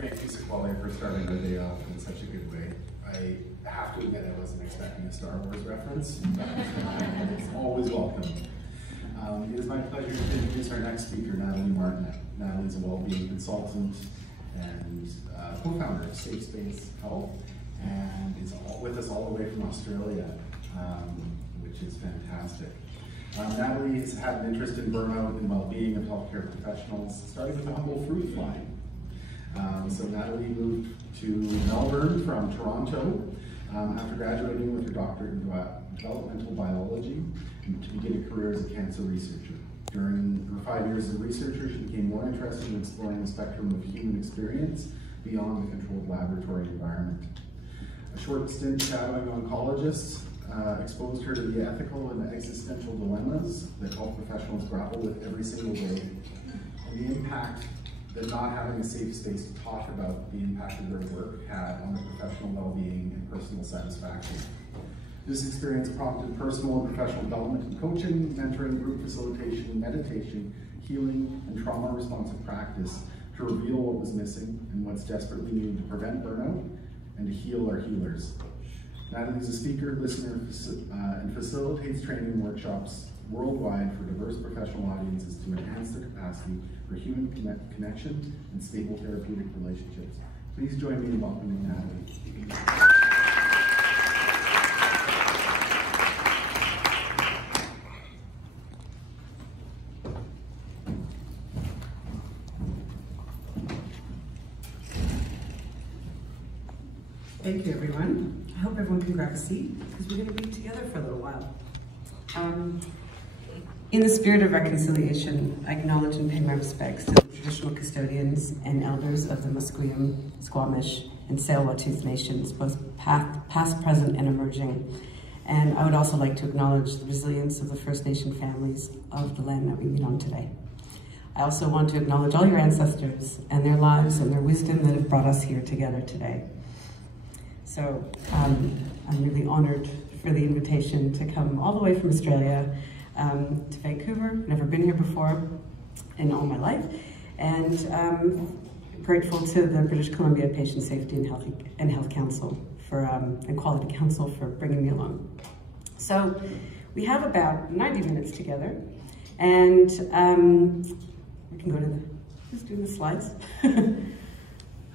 Thank you, Nathalie, for starting our day off in such a good way. I have to admit I wasn't expecting a Star Wars reference, but it's always welcome. It is my pleasure to introduce our next speaker, Nathalie Martin. Nathalie's a well-being consultant and co-founder of Safe Space Health, and is with us all the way from Australia, which is fantastic. Nathalie has had an interest in burnout and well-being of healthcare professionals, starting with the humble fruit fly. So Nathalie moved to Melbourne from Toronto after graduating with her doctorate in developmental biology and to begin a career as a cancer researcher. During her 5 years as a researcher, she became more interested in exploring the spectrum of human experience beyond the controlled laboratory environment. A short stint shadowing oncologists exposed her to the ethical and existential dilemmas that health professionals grapple with every single day, and the impact that not having a safe space to talk about the impact of their work had on their professional well-being and personal satisfaction. This experience prompted personal and professional development and coaching, mentoring, group facilitation, meditation, healing, and trauma-responsive practice to reveal what was missing and what's desperately needed to prevent burnout and to heal our healers. Nathalie is a speaker, listener, and facilitates training workshops worldwide for diverse professional audiences to enhance their capacity for human connection and stable therapeutic relationships. Please join me in welcoming Nathalie. Thank you, everyone. I hope everyone can grab a seat because we're going to be together for a little while. In the spirit of reconciliation, I acknowledge and pay my respects to the traditional custodians and elders of the Musqueam, Squamish, and Tsleil-Waututh nations, both past, present, and emerging. And I would also like to acknowledge the resilience of the First Nation families of the land that we meet on today. I also want to acknowledge all your ancestors and their lives and their wisdom that have brought us here together today. So I'm really honored for the invitation to come all the way from Australia to Vancouver. Never been here before in all my life, and grateful to the British Columbia Patient Safety and Health Council for and Quality Council for bringing me along. So we have about 90 minutes together, and we can go to the, who's doing the slides? There's an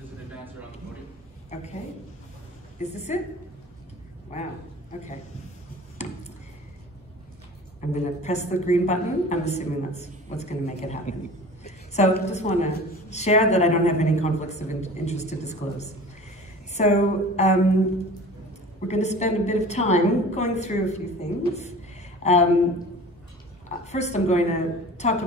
advancer on the podium. Okay, is this it? Wow, okay. I'm going to press the green button. I'm assuming that's what's going to make it happen. So just want to share that I don't have any conflicts of interest to disclose. So we're going to spend a bit of time going through a few things. First, I'm going to talk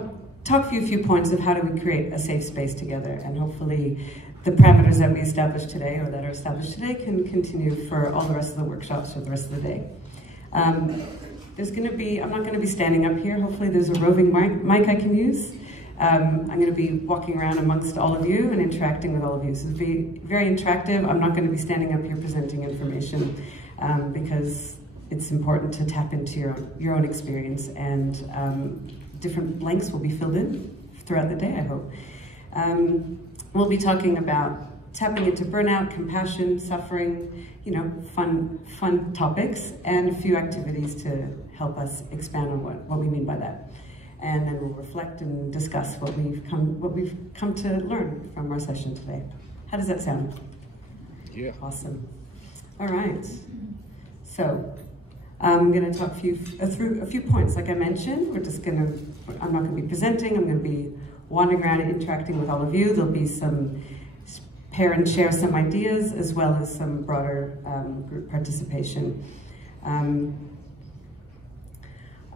through a few points of how do we create a safe space together, and hopefully the parameters that we established today or that are established today can continue for all the rest of the workshops or the rest of the day. There's going to be, I'm not going to be standing up here. Hopefully there's a roving mic I can use. I'm going to be walking around amongst all of you and interacting with all of you. So it'll be very interactive. I'm not going to be standing up here presenting information because it's important to tap into your own experience, and different blanks will be filled in throughout the day, I hope. We'll be talking about tapping into burnout, compassion, suffering, you know, fun topics, and a few activities to help us expand on what we mean by that. And then we'll reflect and discuss what we've come to learn from our session today. How does that sound? Yeah. Awesome. All right. So I'm going to talk through a few points. Like I mentioned, I'm not going to be presenting. I'm going to be wandering around and interacting with all of you. There'll be some pair and share some ideas, as well as some broader group participation.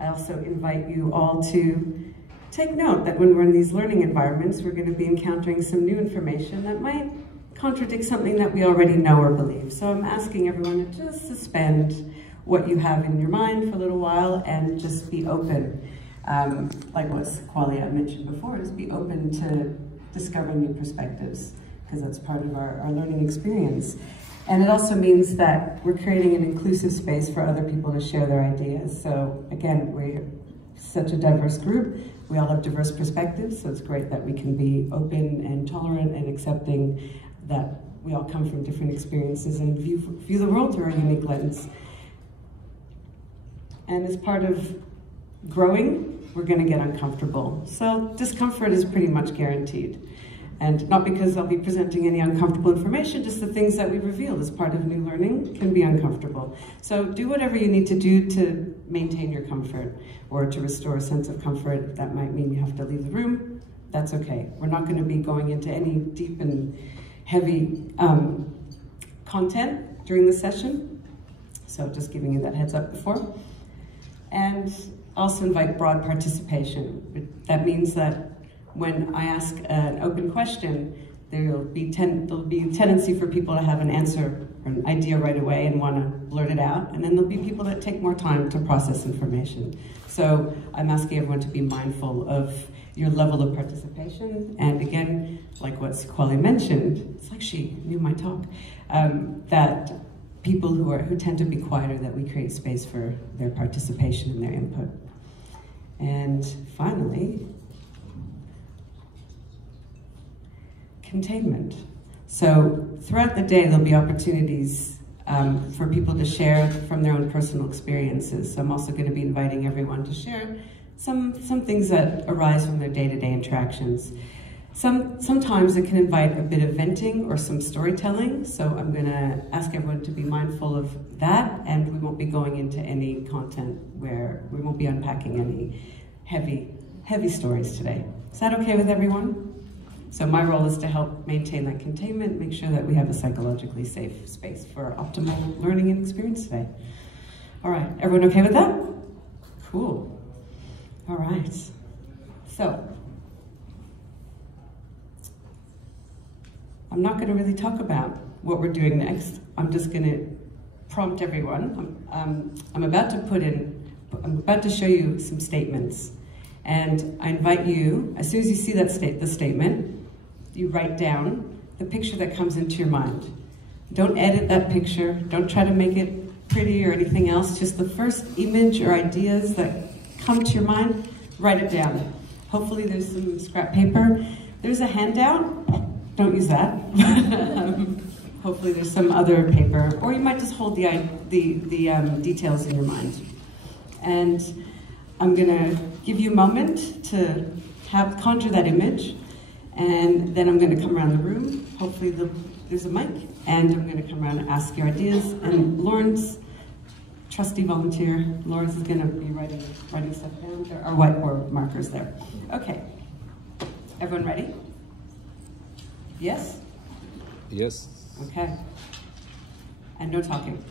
I also invite you all to take note that when we're in these learning environments, we're going to be encountering some new information that might contradict something that we already know or believe. So I'm asking everyone to just suspend what you have in your mind for a little while and just be open. Like what Qualia mentioned before, is be open to discovering new perspectives, because that's part of our learning experience. And it also means that we're creating an inclusive space for other people to share their ideas. So again, we're such a diverse group. We all have diverse perspectives, so it's great that we can be open and tolerant and accepting that we all come from different experiences and view the world through our unique lens. And as part of growing, we're going to get uncomfortable. So discomfort is pretty much guaranteed. And not because I'll be presenting any uncomfortable information, just the things that we reveal as part of new learning can be uncomfortable. So do whatever you need to do to maintain your comfort or to restore a sense of comfort. That might mean you have to leave the room. That's okay. We're not going to be going into any deep and heavy content during the session. So just giving you that heads up before. And also invite broad participation. That means that when I ask an open question, there'll be tendency for people to have an answer or an idea right away and want to blurt it out, and then there'll be people that take more time to process information. So I'm asking everyone to be mindful of your level of participation, and again, like what Sequoia mentioned, it's like she knew my talk, that people who tend to be quieter, that we create space for their participation and their input. And finally, containment. So throughout the day, there'll be opportunities for people to share from their own personal experiences. So I'm also going to be inviting everyone to share some things that arise from their day-to-day interactions. Sometimes it can invite a bit of venting or some storytelling, so I'm going to ask everyone to be mindful of that, and we won't be going into any content where we won't be unpacking any heavy stories today. Is that okay with everyone? So my role is to help maintain that containment, make sure that we have a psychologically safe space for optimal learning and experience today. All right, everyone okay with that? Cool. All right. So, I'm not going to really talk about what we're doing next. I'm just going to prompt everyone. I'm about to show you some statements. And I invite you, as soon as you see the statement, you write down the picture that comes into your mind. Don't edit that picture. Don't try to make it pretty or anything else. Just the first image or ideas that come to your mind, write it down. Hopefully there's some scrap paper. There's a handout. Don't use that. Hopefully there's some other paper, or you might just hold the details in your mind. And I'm gonna give you a moment to conjure that image, and then I'm gonna come around the room. Hopefully there's a mic, and I'm gonna come around and ask your ideas. And Lawrence, trusty volunteer, Lawrence is gonna be writing stuff down. There are whiteboard markers there. Okay, everyone ready? Yes? Yes. Okay. And no talking.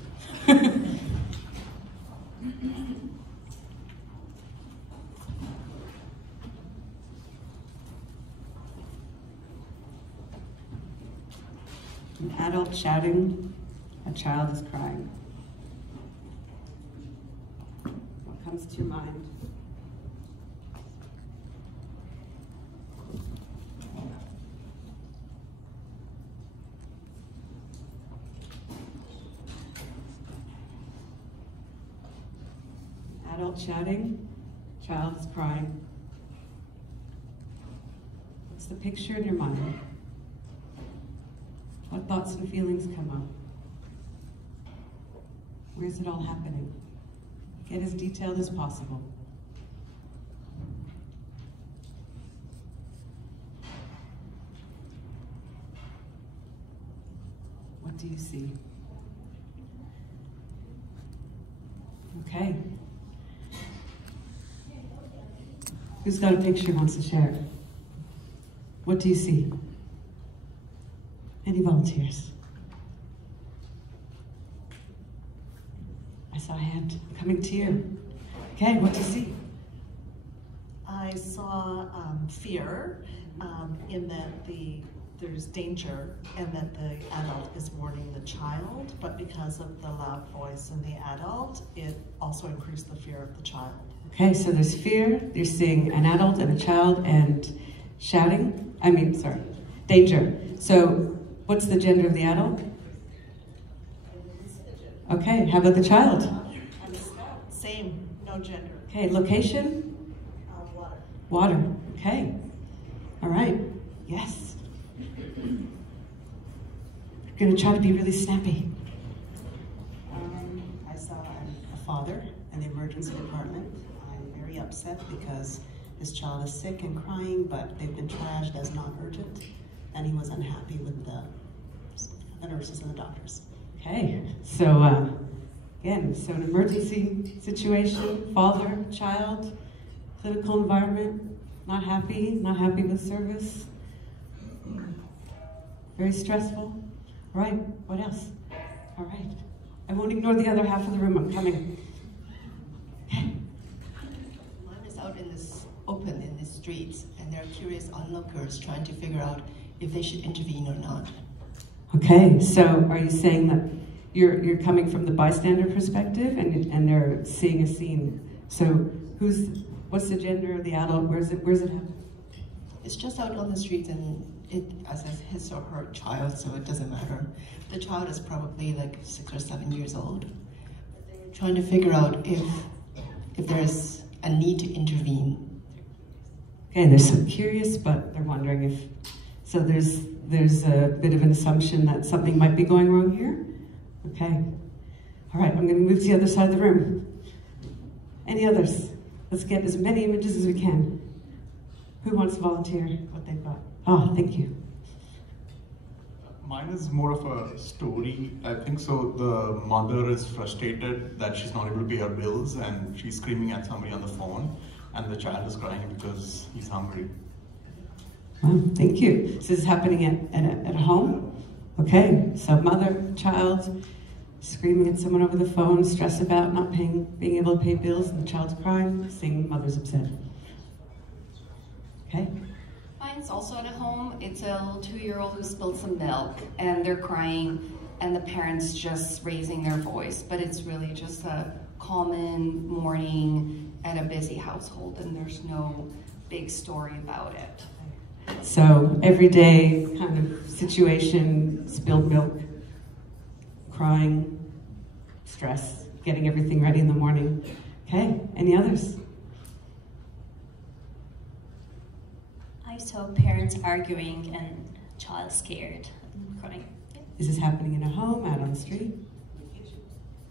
An adult shouting, a child is crying. What comes to your mind? Adult shouting, child is crying. What's the picture in your mind? What thoughts and feelings come up? Where's it all happening? Get as detailed as possible. What do you see? Okay. Who's got a picture wants to share? What do you see? Any volunteers? I saw a hand coming to you. Okay, what do you see? I saw fear in that there's danger and that the adult is warning the child, but because of the loud voice in the adult, it also increased the fear of the child. Okay, so there's fear, you're seeing an adult and a child and shouting, danger. So what's the gender of the adult? Okay, how about the child? Same, no gender. Okay, location? Water. Water, okay. All right, yes. going to try to be really snappy. I saw a father in the emergency department. I'm very upset because his child is sick and crying, but they've been triaged as non-urgent, and he was unhappy with the nurses and the doctors. Okay, so again, so an emergency situation, father, child, clinical environment, not happy with service, very stressful. All right, what else? All right, I won't ignore the other half of the room, I'm coming. Okay. Mine is out in this open in the streets, and there are curious onlookers trying to figure out if they should intervene or not. Okay, so are you saying that you're coming from the bystander perspective and they're seeing a scene? So what's the gender of the adult? Where's it happening? It's just out on the streets, and it as his or her child, so it doesn't matter. The child is probably like 6 or 7 years old. They're trying to figure out if there's a need to intervene. Okay, they're so curious, but they're wondering if, so there's a bit of an assumption that something might be going wrong here? Okay. All right, I'm going to move to the other side of the room. Any others? Let's get as many images as we can. Who wants to volunteer what they've got? Oh, thank you. Mine is more of a story, I think. So the mother is frustrated that she's not able to pay her bills, and she's screaming at somebody on the phone, and the child is crying because he's hungry. Well, thank you. So this is happening at home? Okay, so mother, child, screaming at someone over the phone, stress about not being able to pay bills, and the child's crying, seeing mother's upset. Okay. Mine's also at home. It's a little 2-year-old who spilled some milk, and they're crying, and the parents just raising their voice. But it's really just a common morning at a busy household, and there's no big story about it. So everyday kind of situation, spilled milk, crying, stress, getting everything ready in the morning. Okay, any others? I saw parents arguing and child scared and crying. Is this happening in a home, out on the street?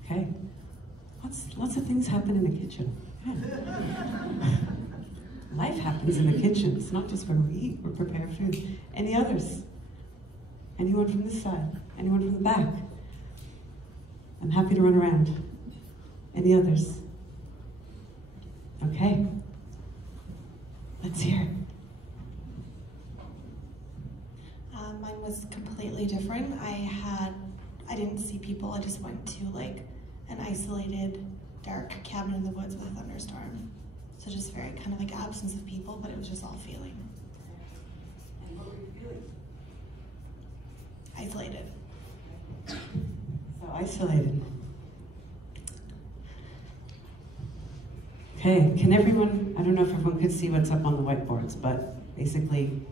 Okay. Lots of things happen in the kitchen. Yeah. Life happens in the kitchen. It's not just where we eat, we prepare food. Any others? Anyone from this side? Anyone from the back? I'm happy to run around. Any others? Okay. Let's hear it. Mine was completely different. I didn't see people. I just went to like an isolated, dark cabin in the woods with a thunderstorm. So just very kind of like absence of people, but it was just all feeling. And what were you feeling? Isolated. So isolated. Okay, can everyone, I don't know if everyone could see what's up on the whiteboards, but basically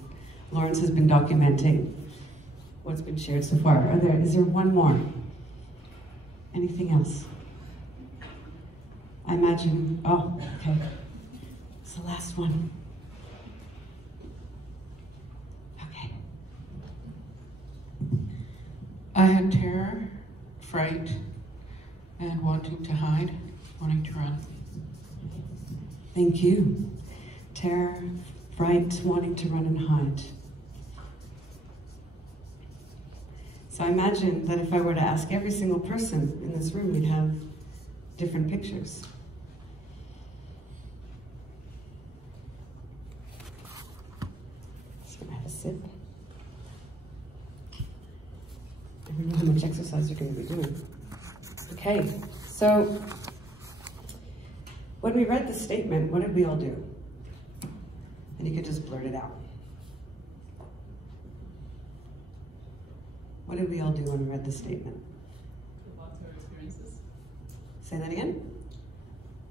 Lawrence has been documenting what's been shared so far. Is there one more? Anything else? I imagine, oh, okay. It's the last one. Okay. I had terror, fright, and wanting to hide, wanting to run. Thank you. Terror, fright, wanting to run and hide. So I imagine that if I were to ask every single person in this room, we'd have different pictures. So I have a sip. I don't know how much exercise you're going to be doing. Okay, so when we read the statement, what did we all do? And you could just blurt it out. What did we all do when we read the statement? About their experiences. Say that again?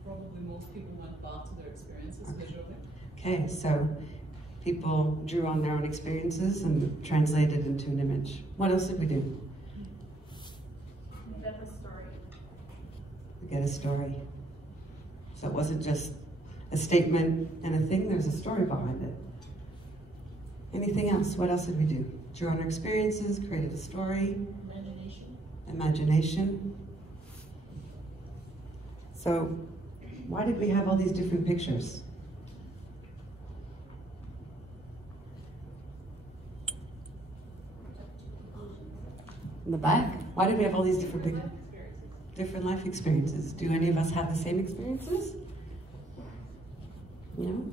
Probably most people went back to their experiences visually. Okay, so people drew on their own experiences and translated into an image. What else did we do? We get a story. We get a story. So it wasn't just a statement and a thing, there's a story behind it. Anything else? What else did we do? drew on our experiences, created a story. Imagination. Imagination. So, why did we have all these different pictures? In the back. Why did we have all these different pictures? Different life experiences. Do any of us have the same experiences? No?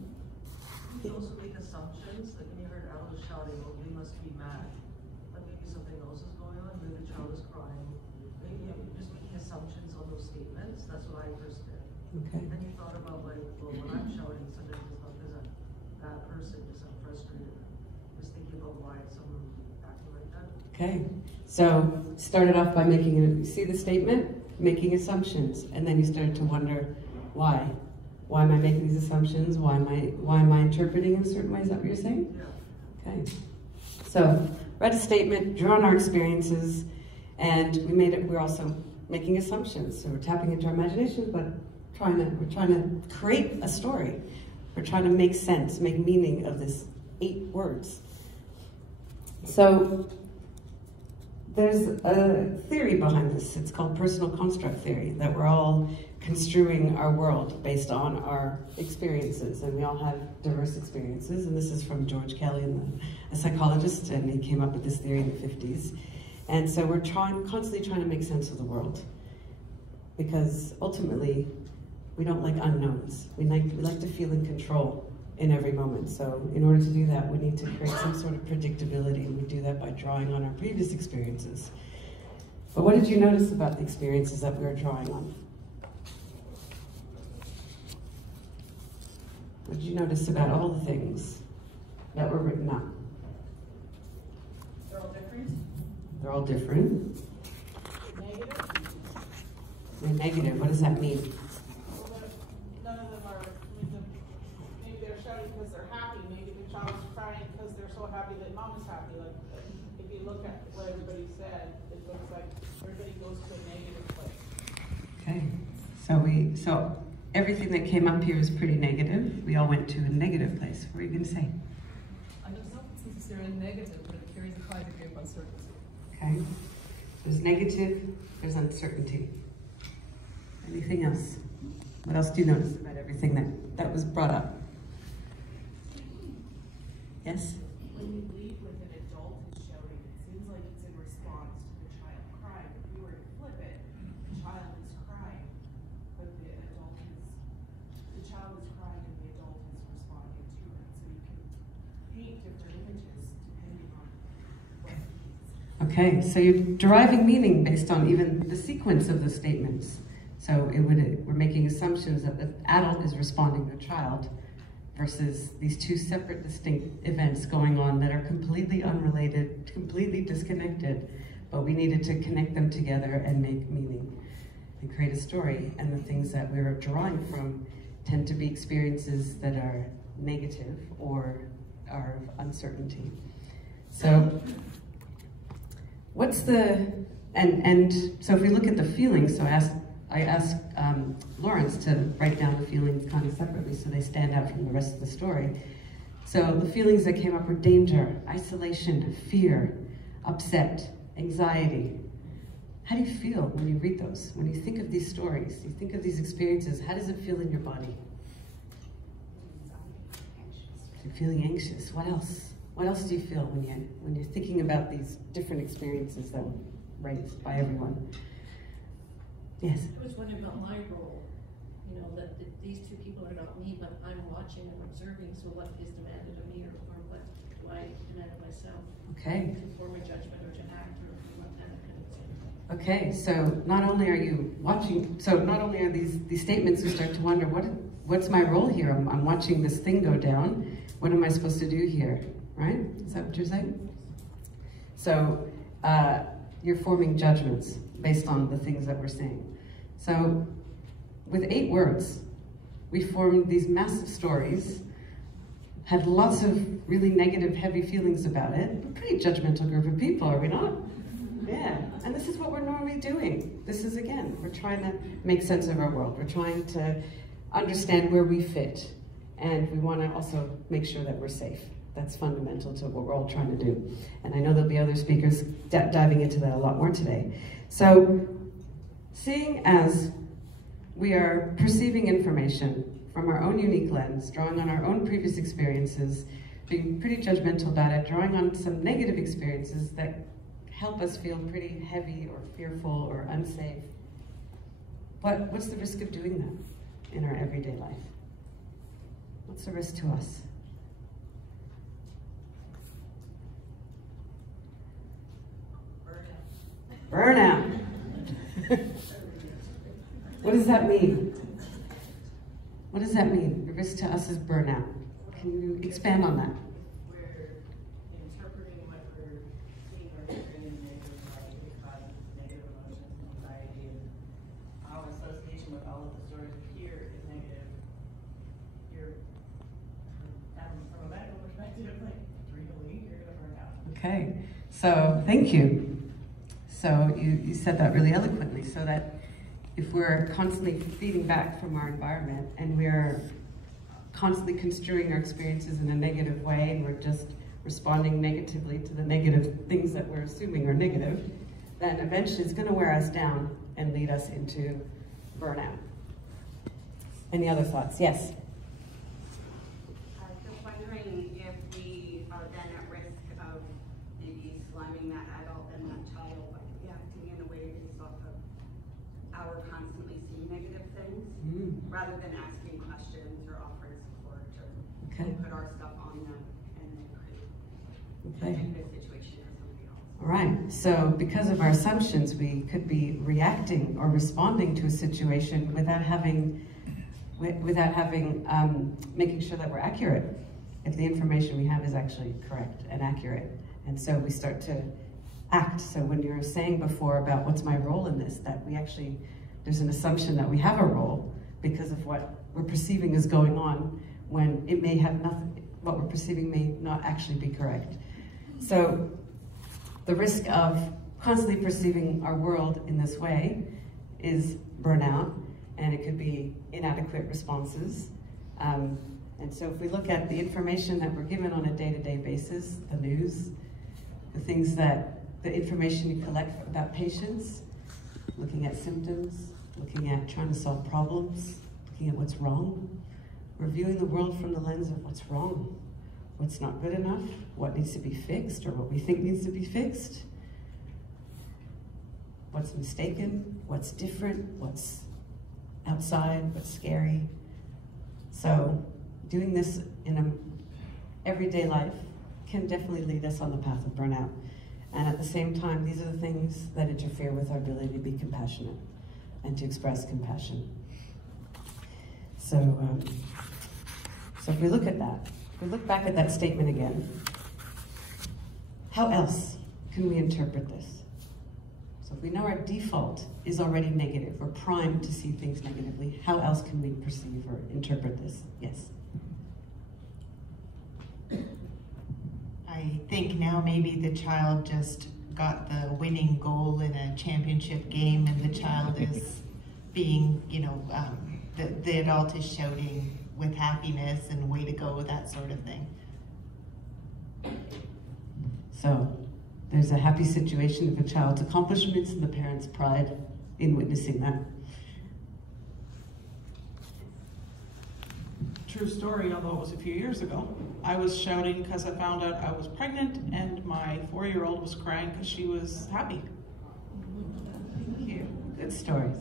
You also make assumptions, like when you heard Al was shouting, oh, we must be mad. But maybe something else is going on, maybe the child is crying. Maybe you're just making assumptions on those statements. That's what I first did. Okay. And then you thought about like, well, when I'm shouting, sometimes it's not because I'm that person, just I'm frustrated. Just thinking about why someone would be acting like that. Okay. So, started off by see the statement? Making assumptions. And then you started to wonder, why? Why am I making these assumptions? Why am I interpreting in a certain way? Is that what you're saying? Yeah. Okay. So, read a statement, drew on our experiences, and we're also making assumptions. So we're tapping into our imagination, but we're trying to create a story. We're trying to make sense, make meaning of this 8 words. So, there's a theory behind this. It's called personal construct theory, that we're all construing our world based on our experiences, and we all have diverse experiences. And this is from George Kelly, a psychologist, and he came up with this theory in the 50s. And so we're constantly trying to make sense of the world, because ultimately we don't like unknowns. We like to feel in control in every moment. So in order to do that, we need to create some sort of predictability, and we do that by drawing on our previous experiences. But what did you notice about the experiences that we were drawing on? What did you notice about all the things that were written up? They're all different. They're all different. Negative. They're negative. What does that mean? None of them are, maybe they're shouting because they're happy. Maybe the child is crying because they're so happy that mom is happy. Like, if you look at what everybody said, it looks like everybody goes to a negative place. Okay. So everything that came up here is pretty negative. We all went to a negative place. What are you going to say? I don't know if it's necessarily negative, but it carries a high degree of uncertainty. Okay. There's negative, there's uncertainty. Anything else? What else do you notice about everything that was brought up? Yes? When you lead with an adult who's shouting, it seems like it's in response to the child crying. If you were to flip it, the child is crying, but the child is crying and the adult is responding to it. So you can paint different images depending on what it is. Okay, so you're deriving meaning based on even the sequence of the statements. So we're making assumptions that the adult is responding to the child versus these 2 separate, distinct events going on that are completely unrelated, completely disconnected, but we needed to connect them together and make meaning and create a story. And the things that we were drawing from tend to be experiences that are negative or are of uncertainty. So what's so if we look at the feelings, I asked Lawrence to write down the feelings kind of separately so they stand out from the rest of the story. So the feelings that came up were danger, isolation, fear, upset, anxiety. How do you feel when you read those? When you think of these stories, you think of these experiences, how does it feel in your body? You're feeling anxious. What else? What else do you feel when you're thinking about these different experiences that were raised by everyone? Yes? I was wondering about my role. You know, that these 2 people are not me, but I'm watching and observing, so what is demanded of me, or what do I demand of myself? Okay. To form a judgment or to act, or what kind of thing. Okay, so not only are you watching, so not only are these statements, you start to wonder, what's my role here? I'm watching this thing go down. What am I supposed to do here? Right? Is that what you're saying? So you're forming judgments based on the things that we're saying. So with 8 words, we formed these massive stories, had lots of really negative, heavy feelings about it. We're a pretty judgmental group of people, are we not? Yeah, and this is what we're normally doing. This is, again, we're trying to make sense of our world. We're trying to understand where we fit, and we want to also make sure that we're safe. That's fundamental to what we're all trying to do. And I know there'll be other speakers diving into that a lot more today. So, seeing as we are perceiving information from our own unique lens, drawing on our own previous experiences, being pretty judgmental about it, drawing on some negative experiences that help us feel pretty heavy or fearful or unsafe. What's the risk of doing that in our everyday life? What's the risk to us? Burnout. What does that mean? What does that mean? The risk to us is burnout. Can you expand on that? We're interpreting what we're seeing or hearing in negative light, it causes negative emotions, anxiety, and our association with all of the stories we hear is negative. You're, from a medical perspective, like, really, you're gonna burn out. Okay, so thank you. So you said that really eloquently, so that if we're constantly feeding back from our environment and we're constantly construing our experiences in a negative way and we're just responding negatively to the negative things that we're assuming are negative, then eventually it's going to wear us down and lead us into burnout. Any other thoughts? Yes? I was just wondering if we are then at risk of maybe slamming that adult and that child by reacting in a way based off of our constantly seeing negative things, rather than asking questions or offering support or put our stuff on them and then create this situation or somebody else. All right, so because of our assumptions, we could be reacting or responding to a situation without making sure that we're accurate, if the information we have is actually correct and accurate. And so we start to act. So when you were saying before about what's my role in this, that we actually, there's an assumption that we have a role because of what we're perceiving is going on, when it may have nothing, what we're perceiving may not actually be correct. So the risk of constantly perceiving our world in this way is burnout, and it could be inadequate responses. And so if we look at the information that we're given on a day-to-day basis, the news, the information you collect about patients, looking at symptoms, looking at trying to solve problems, looking at what's wrong, we're viewing the world from the lens of what's wrong, what's not good enough, what needs to be fixed or what we think needs to be fixed, what's mistaken, what's different, what's outside, what's scary. So doing this in an everyday life can definitely lead us on the path of burnout. And at the same time, these are the things that interfere with our ability to be compassionate and to express compassion. So, so if we look at that, if we look back at that statement again, how else can we interpret this? So if we know our default is already negative, we're primed to see things negatively, how else can we perceive or interpret this? Yes? I think now maybe the child just got the winning goal in a championship game and the child is being, the adult is shouting with happiness and way to go, that sort of thing. So there's a happy situation of a child's accomplishments and the parent's pride in witnessing that. True story, although it was a few years ago. I was shouting because I found out I was pregnant and my 4-year-old was crying because she was happy. Thank you. Good stories.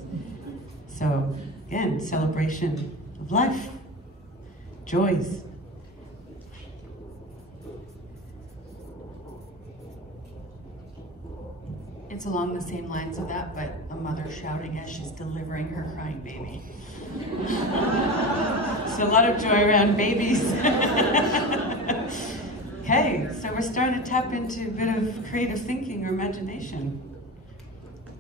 So again, celebration of life, joys. It's along the same lines of that, but a mother shouting as she's delivering her crying baby. So a lot of joy around babies. Okay, so we're starting to tap into a bit of creative thinking or imagination.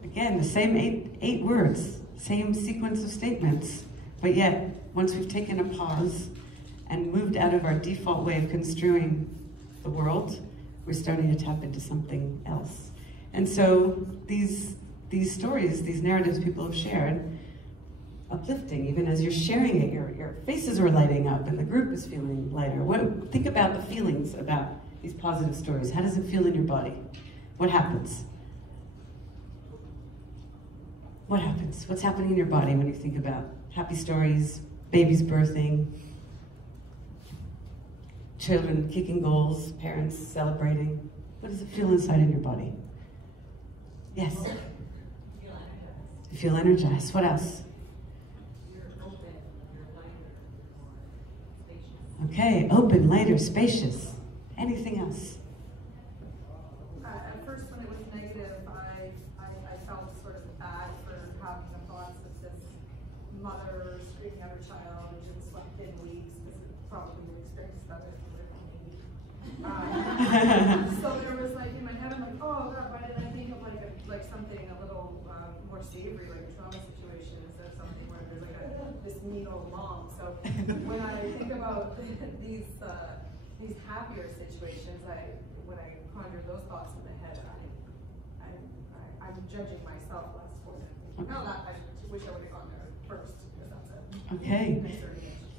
Again, the same eight words, same sequence of statements, but yet, once we've taken a pause and moved out of our default way of construing the world, we're starting to tap into something else. And so these stories, these narratives people have shared, uplifting. Even as you're sharing it, your faces are lighting up and the group is feeling lighter. Think about the feelings about these positive stories. How does it feel in your body? What happens? What happens? What's happening in your body when you think about happy stories, babies birthing, children kicking goals, parents celebrating? What does it feel inside in your body? Yes? You feel energized. What else? Okay, open, lighter, spacious. Anything else? At first, when it was negative, I felt sort of bad for having the thoughts of this mother screaming at her child and just like thin weeks, because it probably would experience better than me. So there was like in my head, I'm like, oh God, why didn't I think of like something a little more savory, like a trauma situation, instead of something where there's like this mean old mom. So when I think about these happier situations, when I conjure those thoughts in my head, I'm judging myself less for them. Now that I wish I would have gone there first, because that's it. Okay.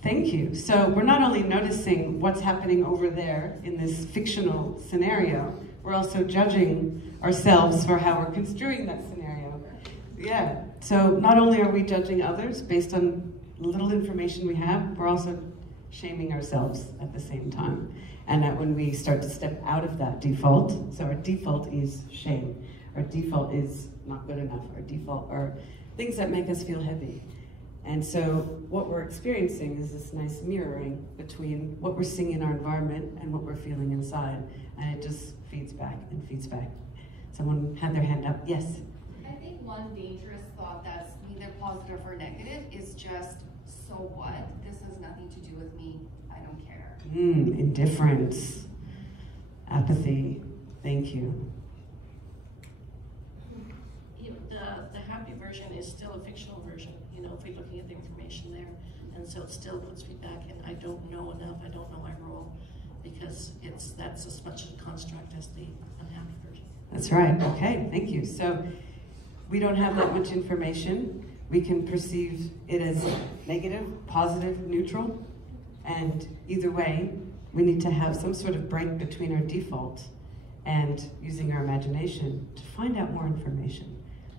Thank you. So we're not only noticing what's happening over there in this fictional scenario, we're also judging ourselves for how we're construing that scenario. Yeah. So not only are we judging others based on little information we have, we're also shaming ourselves at the same time. And that when we start to step out of that default, so our default is shame, our default is not good enough, our default are things that make us feel heavy. And so what we're experiencing is this nice mirroring between what we're seeing in our environment and what we're feeling inside. And it just feeds back and feeds back. Someone had their hand up. Yes? I think one dangerous thought that's neither positive or negative is just, so what? This has nothing to do with me. I don't care. Indifference, apathy. Thank you. The happy version is still a fictional version, you know, if we're looking at the information there. And so it still puts me back in, I don't know enough, I don't know my role, because that's as much a construct as the unhappy version. That's right. Okay, thank you. So we don't have that much information. We can perceive it as negative, positive, neutral. And either way, we need to have some sort of break between our default and using our imagination to find out more information.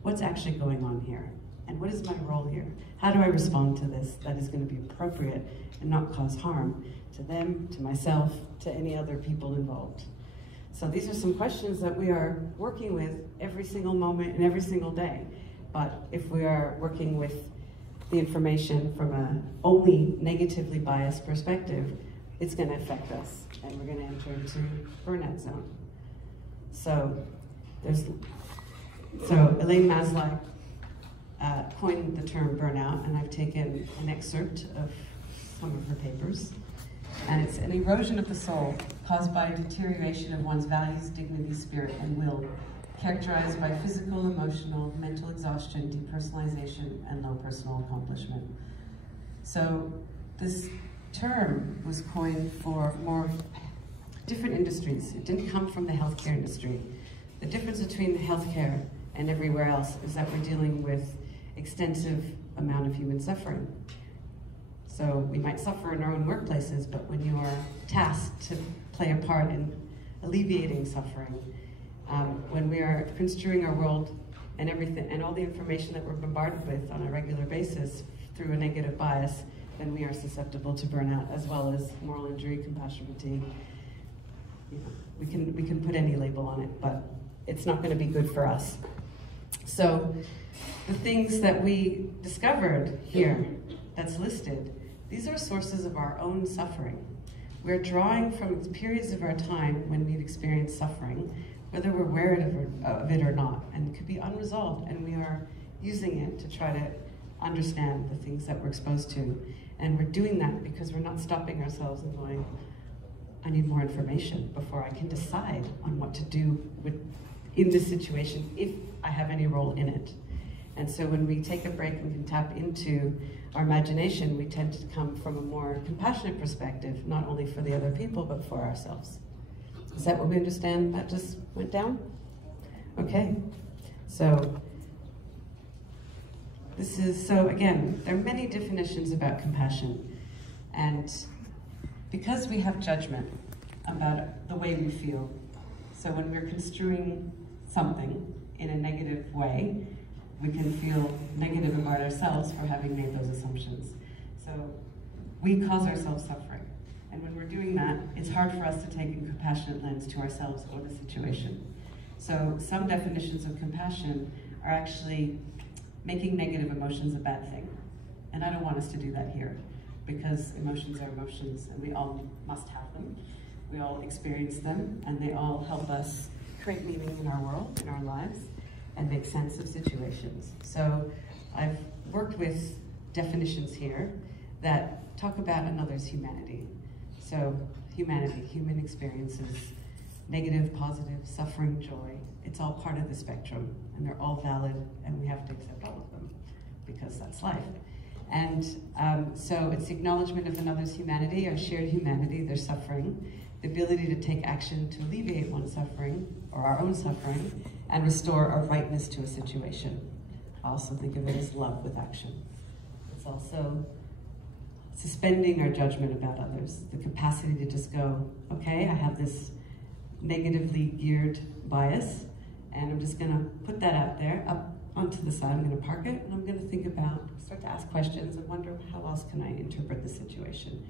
What's actually going on here? And what is my role here? How do I respond to this that is going to be appropriate and not cause harm to them, to myself, to any other people involved? So these are some questions that we are working with every single moment and every single day. But if we are working with the information from a only negatively biased perspective, it's going to affect us, and we're going to enter into burnout zone. So Elaine Maslach coined the term burnout, and I've taken an excerpt of some of her papers. And it's an erosion of the soul caused by a deterioration of one's values, dignity, spirit, and will, characterized by physical, emotional, mental exhaustion, depersonalization, and low personal accomplishment. So this term was coined for more different industries. It didn't come from the healthcare industry. The difference between healthcare and everywhere else is that we're dealing with extensive amount of human suffering. So we might suffer in our own workplaces, but when you are tasked to play a part in alleviating suffering, when we are construing our world and everything, and all the information that we're bombarded with on a regular basis through a negative bias, then we are susceptible to burnout, as well as moral injury, compassion fatigue. You know, we can put any label on it, but it's not going to be good for us. So the things that we discovered here that's listed, these are sources of our own suffering. We're drawing from periods of our time when we've experienced suffering, whether we're aware of it or not, and it could be unresolved, and we are using it to try to understand the things that we're exposed to. And we're doing that because we're not stopping ourselves and going, I need more information before I can decide on what to do in this situation, if I have any role in it. And so when we take a break and can tap into our imagination, we tend to come from a more compassionate perspective, not only for the other people, but for ourselves. Is that what we understand that just went down? Okay, so This is, so again, there are many definitions about compassion. And because we have judgment about the way we feel, so when we're construing something in a negative way, we can feel negative about ourselves for having made those assumptions. So we cause ourselves suffering. And when we're doing that, it's hard for us to take a compassionate lens to ourselves or the situation. So some definitions of compassion are actually making negative emotions a bad thing. And I don't want us to do that here, because emotions are emotions and we all must have them. We all experience them, and they all help us create meaning in our world, in our lives, and make sense of situations. So I've worked with definitions here that talk about another's humanity. So humanity, human experiences, negative, positive, suffering, joy, it's all part of the spectrum, and they're all valid, and we have to accept all of them, because that's life. And so it's the acknowledgement of another's humanity, our shared humanity, their suffering, the ability to take action to alleviate one's suffering, or our own suffering, and restore a rightness to a situation. I also think of it as love with action. It's also suspending our judgment about others, the capacity to just go, okay, I have this negatively geared bias, and I'm just gonna put that out there, up onto the side, I'm gonna park it, and I'm gonna think about, start to ask questions and wonder, how else can I interpret the situation?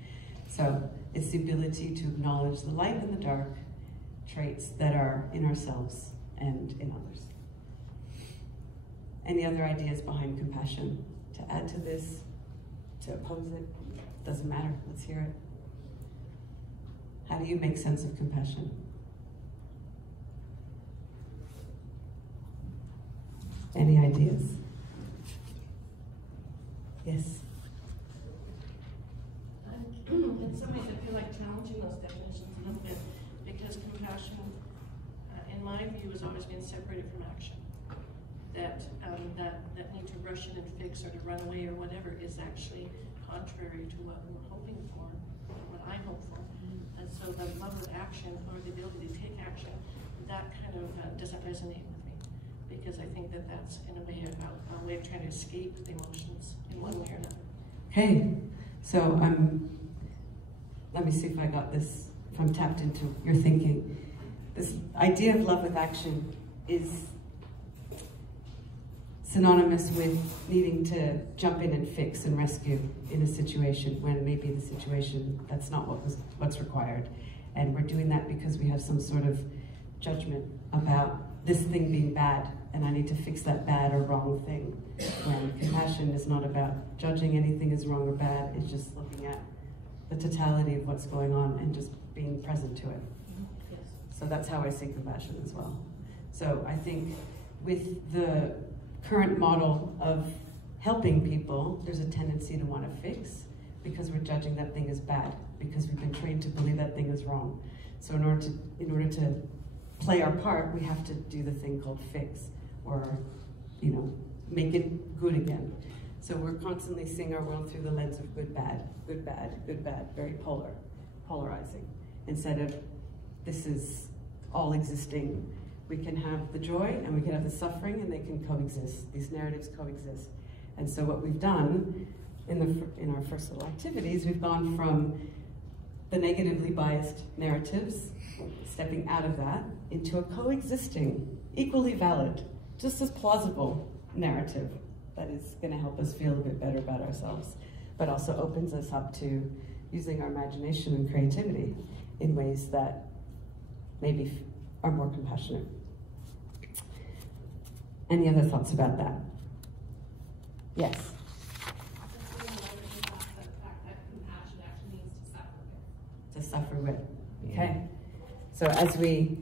So it's the ability to acknowledge the light and the dark traits that are in ourselves and in others. Any other ideas behind compassion? To add to this, to oppose it, doesn't matter, let's hear it. How do you make sense of compassion? Any ideas? Yes? In some ways, I feel like challenging those definitions a little bit, because compassion, in my view, has always been separated from action. That need to rush in and fix, or to run away, or whatever, is actually contrary to what we're hoping for, or what I hope for. And so the love of action, or the ability to take action, that kind of doesn't resonate with me, because I think that that's, in a way, a way of trying to escape the emotions in one way or another. Okay, so let me see if I got this, if I'm tapped into your thinking. This idea of love with action is synonymous with needing to jump in and fix and rescue in a situation when maybe the situation, that's not what's required. And we're doing that because we have some sort of judgment about this thing being bad, and I need to fix that bad or wrong thing. When compassion is not about judging anything as wrong or bad, it's just looking at the totality of what's going on and just being present to it. Yes. So that's how I see compassion as well. So I think with the current model of helping people, there's a tendency to want to fix, because we're judging that thing as bad, because we've been trained to believe that thing is wrong. So in order to play our part, we have to do the thing called fix, or make it good again. So we're constantly seeing our world through the lens of good, bad, good, bad, good, bad, very polarizing. Instead of, this is all existing. We can have the joy and we can have the suffering, and they can coexist. These narratives coexist. And so what we've done in our first little activities, we've gone from the negatively biased narratives, stepping out of that, into a coexisting, equally valid, just as plausible narrative that is going to help us feel a bit better about ourselves, but also opens us up to using our imagination and creativity in ways that maybe are more compassionate. Any other thoughts about that? Yes? To suffer with. Okay. So as we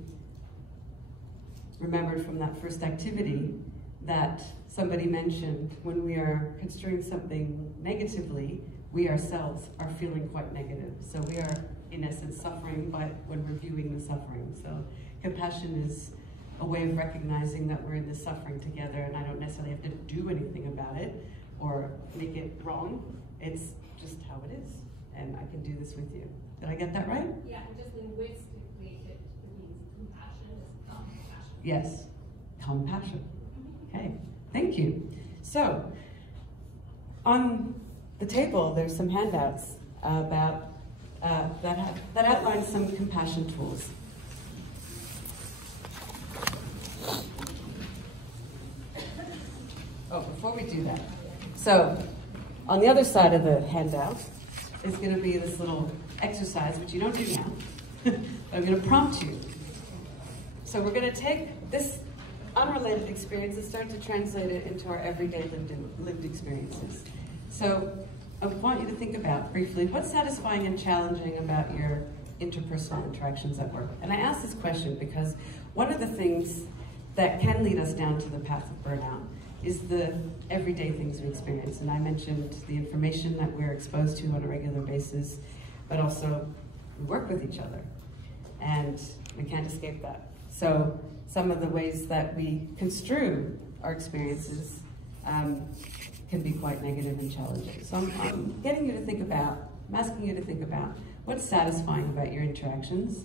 remembered from that first activity, that somebody mentioned, when we are construing something negatively, we ourselves are feeling quite negative. So we are, in essence, suffering when we're viewing the suffering. So compassion is a way of recognizing that we're in this suffering together, and I don't necessarily have to do anything about it or make it wrong. It's just how it is, and I can do this with you. Did I get that right? Yeah, and just linguistically, it means compassion is compassion. Yes, compassion. Okay, thank you. So, On the table, there's some handouts about that outline some compassion tools. Oh, before we do that, so on the other side of the handout is going to be this little exercise, which you don't do now, but I'm going to prompt you. So we're going to take this unrelated experience and start to translate it into our everyday lived experiences. So I want you to think about briefly, what's satisfying and challenging about your interpersonal interactions at work? And I ask this question because one of the things that can lead us down to the path of burnout is the everyday things we experience. And I mentioned the information that we're exposed to on a regular basis, but also we work with each other, and we can't escape that. So some of the ways that we construe our experiences can be quite negative and challenging. So I'm getting you to think about, I'm asking you to think about what's satisfying about your interactions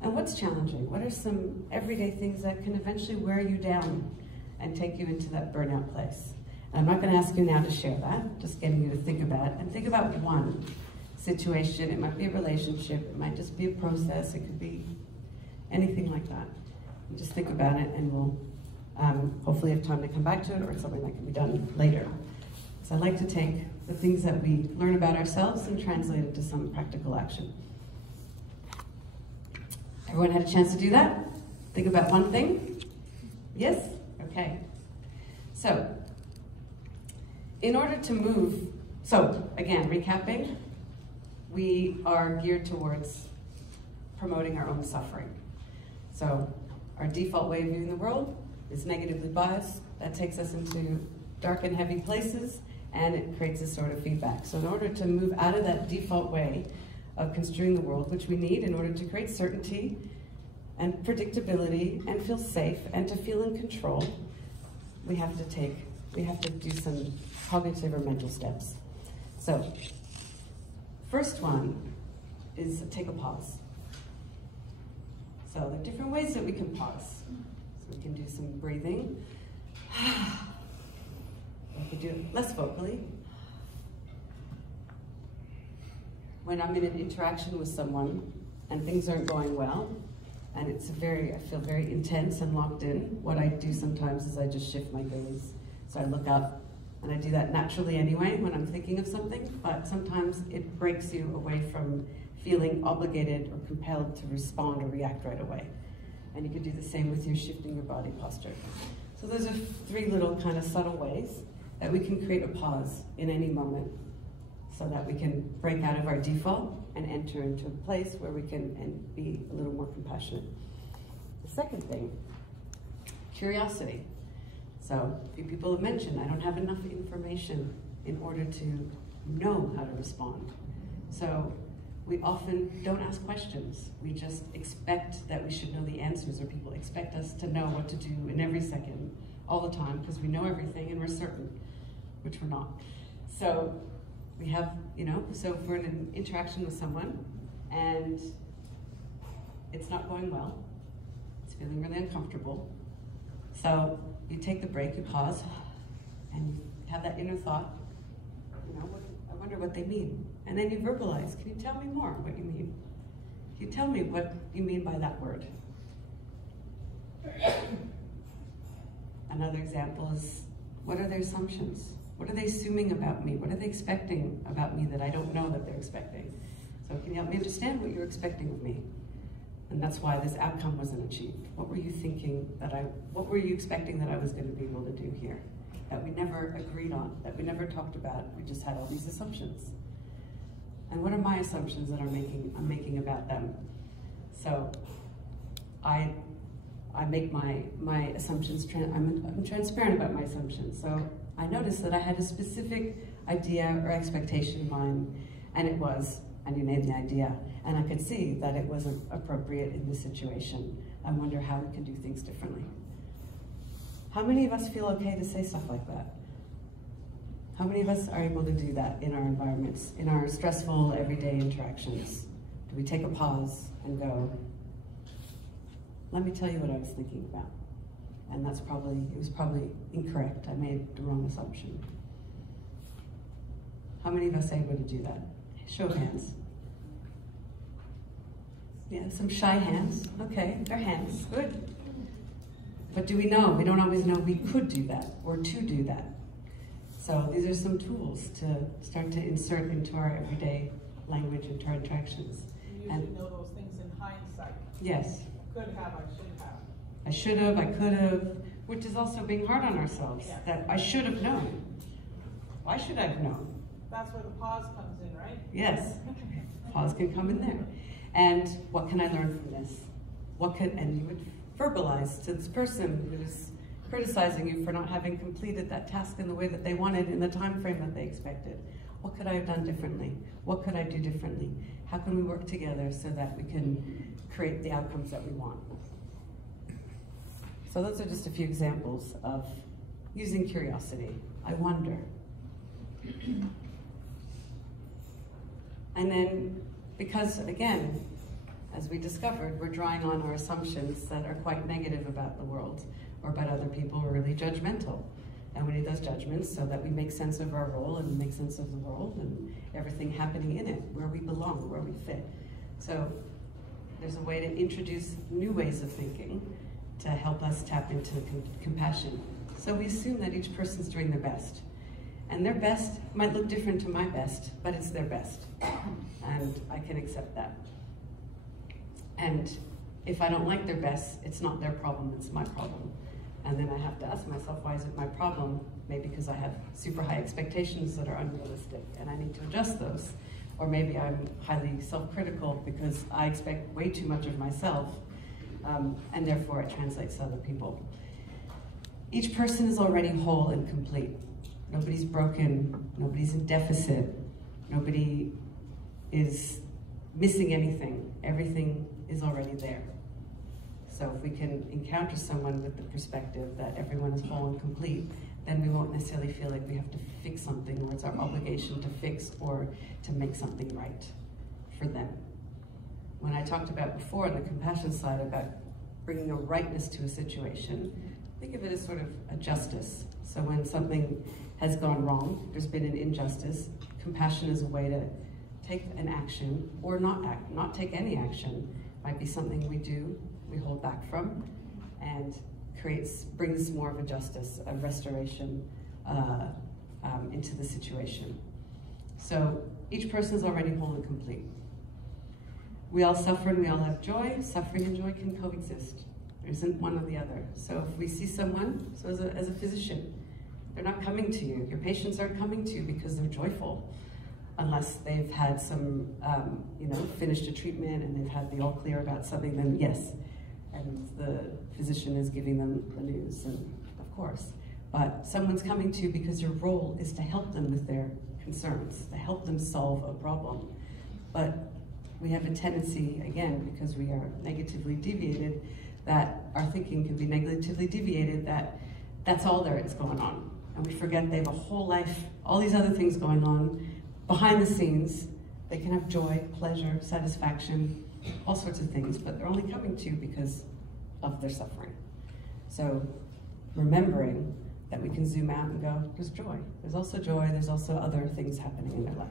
and what's challenging. What are some everyday things that can eventually wear you down and take you into that burnout place? And I'm not going to ask you now to share that, just getting you to think about it, and think about one situation. It might be a relationship, it might just be a process, it could be anything like that. And just think about it, and we'll hopefully have time to come back to it, or it's something that can be done later. So I like to take the things that we learn about ourselves and translate it to some practical action. Everyone had a chance to do that? Think about one thing? Yes? Okay. So, in order to move, so again, recapping, we are geared towards promoting our own suffering. So, our default way of viewing the world is negatively biased. That takes us into dark and heavy places, and it creates this sort of feedback. So in order to move out of that default way of construing the world, which we need in order to create certainty and predictability and feel safe and to feel in control, we have to do some cognitive or mental steps. So, first one is take a pause. So there are different ways that we can pause. So we can do some breathing. We can do it less vocally. When I'm in an interaction with someone and things aren't going well, and I feel very intense and locked in, what I do sometimes is I just shift my gaze. So I look up, and I do that naturally anyway when I'm thinking of something, but sometimes it breaks you away from feeling obligated or compelled to respond or react right away. And you can do the same with your shifting your body posture. So those are three little kind of subtle ways that we can create a pause in any moment so that we can break out of our default and enter into a place where we can be a little more compassionate. The second thing, curiosity. So a few people have mentioned, I don't have enough information in order to know how to respond. So we often don't ask questions. We just expect that we should know the answers, or people expect us to know what to do in every second, all the time, because we know everything and we're certain, which we're not. So we have, so if we're in an interaction with someone and it's not going well, it's feeling really uncomfortable. So you take the break, you pause, and you have that inner thought, I wonder what they mean. And then you verbalize, can you tell me more what you mean? Can you tell me what you mean by that word? Another example is, what are their assumptions? What are they assuming about me? What are they expecting about me that I don't know that they're expecting? So can you help me understand what you're expecting of me? And that's why this outcome wasn't achieved. What were you thinking what were you expecting that I was going to be able to do here? That we never agreed on, that we never talked about, we just had all these assumptions. And what are my assumptions that I'm making about them? So I make my assumptions, I'm transparent about my assumptions. So I noticed that I had a specific idea or expectation in mind, and you made the idea, and I could see that it wasn't appropriate in this situation. I wonder how we can do things differently. How many of us feel okay to say stuff like that? How many of us are able to do that in our environments, in our stressful everyday interactions? Do we take a pause and go, let me tell you what I was thinking about? And it was probably incorrect. I made the wrong assumption. How many of us are able to do that? Show of hands. Yeah, some shy hands. Okay, their hands, good. But do we know? We don't always know we could do that or to do that. So these are some tools to start to insert into our everyday language, into our interactions. You usually know those things in hindsight. Yes. Could have, I should have. I should have, I could have, which is also being hard on ourselves. Yeah. That I should have known. Why should I have known? That's where the pause comes in, right? Yes. Pause can come in there. And what can I learn from this? And you would verbalize to this person who's criticizing you for not having completed that task in the way that they wanted in the time frame that they expected. What could I have done differently? What could I do differently? How can we work together so that we can create the outcomes that we want? So those are just a few examples of using curiosity. I wonder. And then, because again, as we discovered, we're drawing on our assumptions that are quite negative about the world or about other people, or really judgmental. And we need those judgments so that we make sense of our role and make sense of the world and everything happening in it, where we belong, where we fit. So there's a way to introduce new ways of thinking to help us tap into compassion. So we assume that each person's doing their best. And their best might look different to my best, but it's their best. And I can accept that. And if I don't like their best, it's not their problem, it's my problem. And then I have to ask myself, why is it my problem? Maybe because I have super high expectations that are unrealistic and I need to adjust those. Or maybe I'm highly self-critical because I expect way too much of myself, and therefore it translates to other people. Each person is already whole and complete. Nobody's broken, nobody's in deficit, nobody is missing anything. Everything is already there. So if we can encounter someone with the perspective that everyone is whole and complete, then we won't necessarily feel like we have to fix something, or it's our obligation to fix or to make something right for them. When I talked about before on the compassion side about bringing a rightness to a situation, think of it as sort of a justice. So when something has gone wrong, there's been an injustice, compassion is a way to take an action or not act, not take any action. Might be something we do, we hold back from, and brings more of a justice, a restoration into the situation. So each person is already whole and complete. We all suffer and we all have joy. Suffering and joy can coexist. There isn't one or the other. So if we see someone, so as a physician, they're not coming to you. Your patients aren't coming to you because they're joyful, unless they've had some, finished a treatment and they've had the all clear about something, then yes. And the physician is giving them the news, and of course. But someone's coming to you because your role is to help them with their concerns, to help them solve a problem. But we have a tendency, again, because we are negatively deviated, that our thinking can be negatively deviated, that that's all there is going on. And we forget they have a whole life, all these other things going on behind the scenes. They can have joy, pleasure, satisfaction, all sorts of things, but they're only coming to you because of their suffering. So remembering that we can zoom out and go, there's joy. There's also joy, there's also other things happening in their life.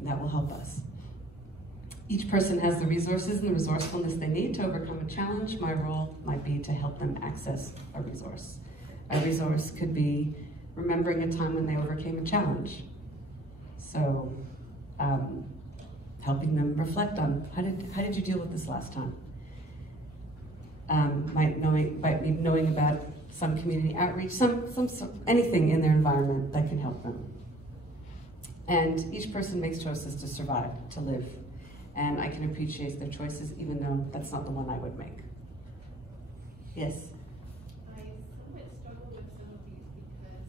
And that will help us. Each person has the resources and the resourcefulness they need to overcome a challenge. My role might be to help them access a resource. A resource could be remembering a time when they overcame a challenge. So helping them reflect on how did you deal with this last time? Might be knowing about some community outreach, anything in their environment that can help them. And each person makes choices to survive, to live. And I can appreciate their choices even though that's not the one I would make. Yes? I somewhat struggle with some of these because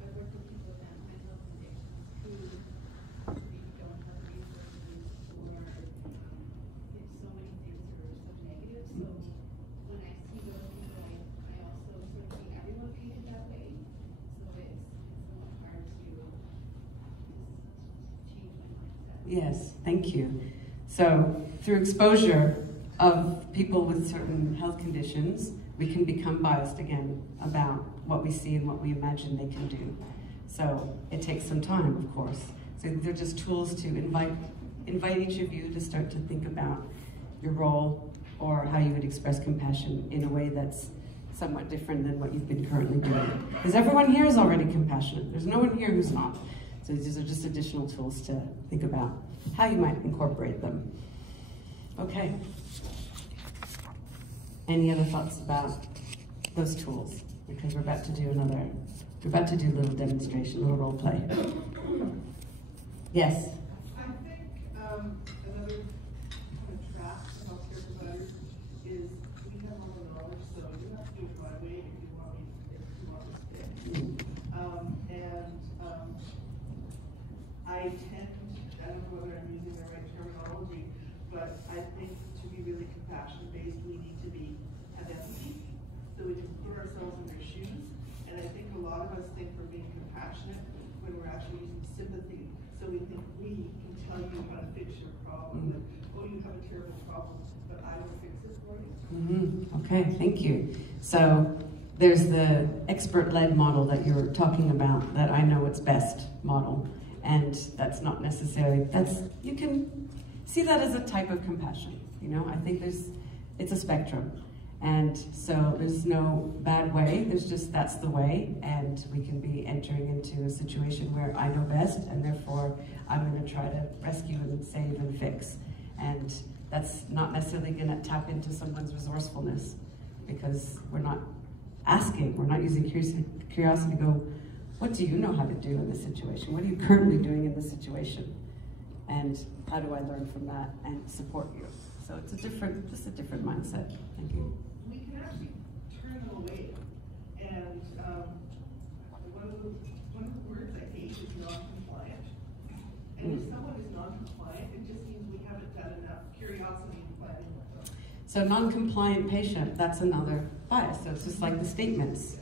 I work with people with mental health conditions who maybe don't have resources, or if so many things are so negative. So when I see those people, I also sort of see everyone treated that way. So it's somewhat hard to change my mindset. Yes, thank you. So through exposure of people with certain health conditions, we can become biased again about what we see and what we imagine they can do. So it takes some time, of course. So they're just tools to invite each of you to start to think about your role or how you would express compassion in a way that's somewhat different than what you've been currently doing. Because everyone here is already compassionate. There's no one here who's not. So these are just additional tools to think about how you might incorporate them. Okay. Any other thoughts about those tools? Because we're about to do a little demonstration, a little role play. Yes? I think another kind of trap for healthcare providers is we have all the knowledge, so you have to do it my way if you want me to I tend, I don't know whether I'm using the right terminology, but I think to be really compassion-based, we need to be have empathy, so we can put ourselves in their shoes. And I think a lot of us think we're being compassionate when we're actually using sympathy. So we think we can tell you how to fix your problem. Like, oh, you have a terrible problem, but I will fix it for you. Okay, thank you. So there's the expert-led model that you're talking about, that I know what's best model. And that's not necessarily, you can see that as a type of compassion. You know, I think it's a spectrum. And so there's no bad way, there's just, that's the way, and we can be entering into a situation where I know best, and therefore I'm gonna try to rescue and save and fix. And that's not necessarily gonna tap into someone's resourcefulness, because we're not asking, we're not using curiosity to go, what do you know how to do in this situation? What are you currently doing in this situation? And how do I learn from that and support you? So it's just a different mindset. Thank you. We can actually turn them away. And one of the words I hate is non-compliant. And if someone is non-compliant, it just means we haven't done enough curiosity and planning with them. So non-compliant patient, that's another bias. So it's just like the statements.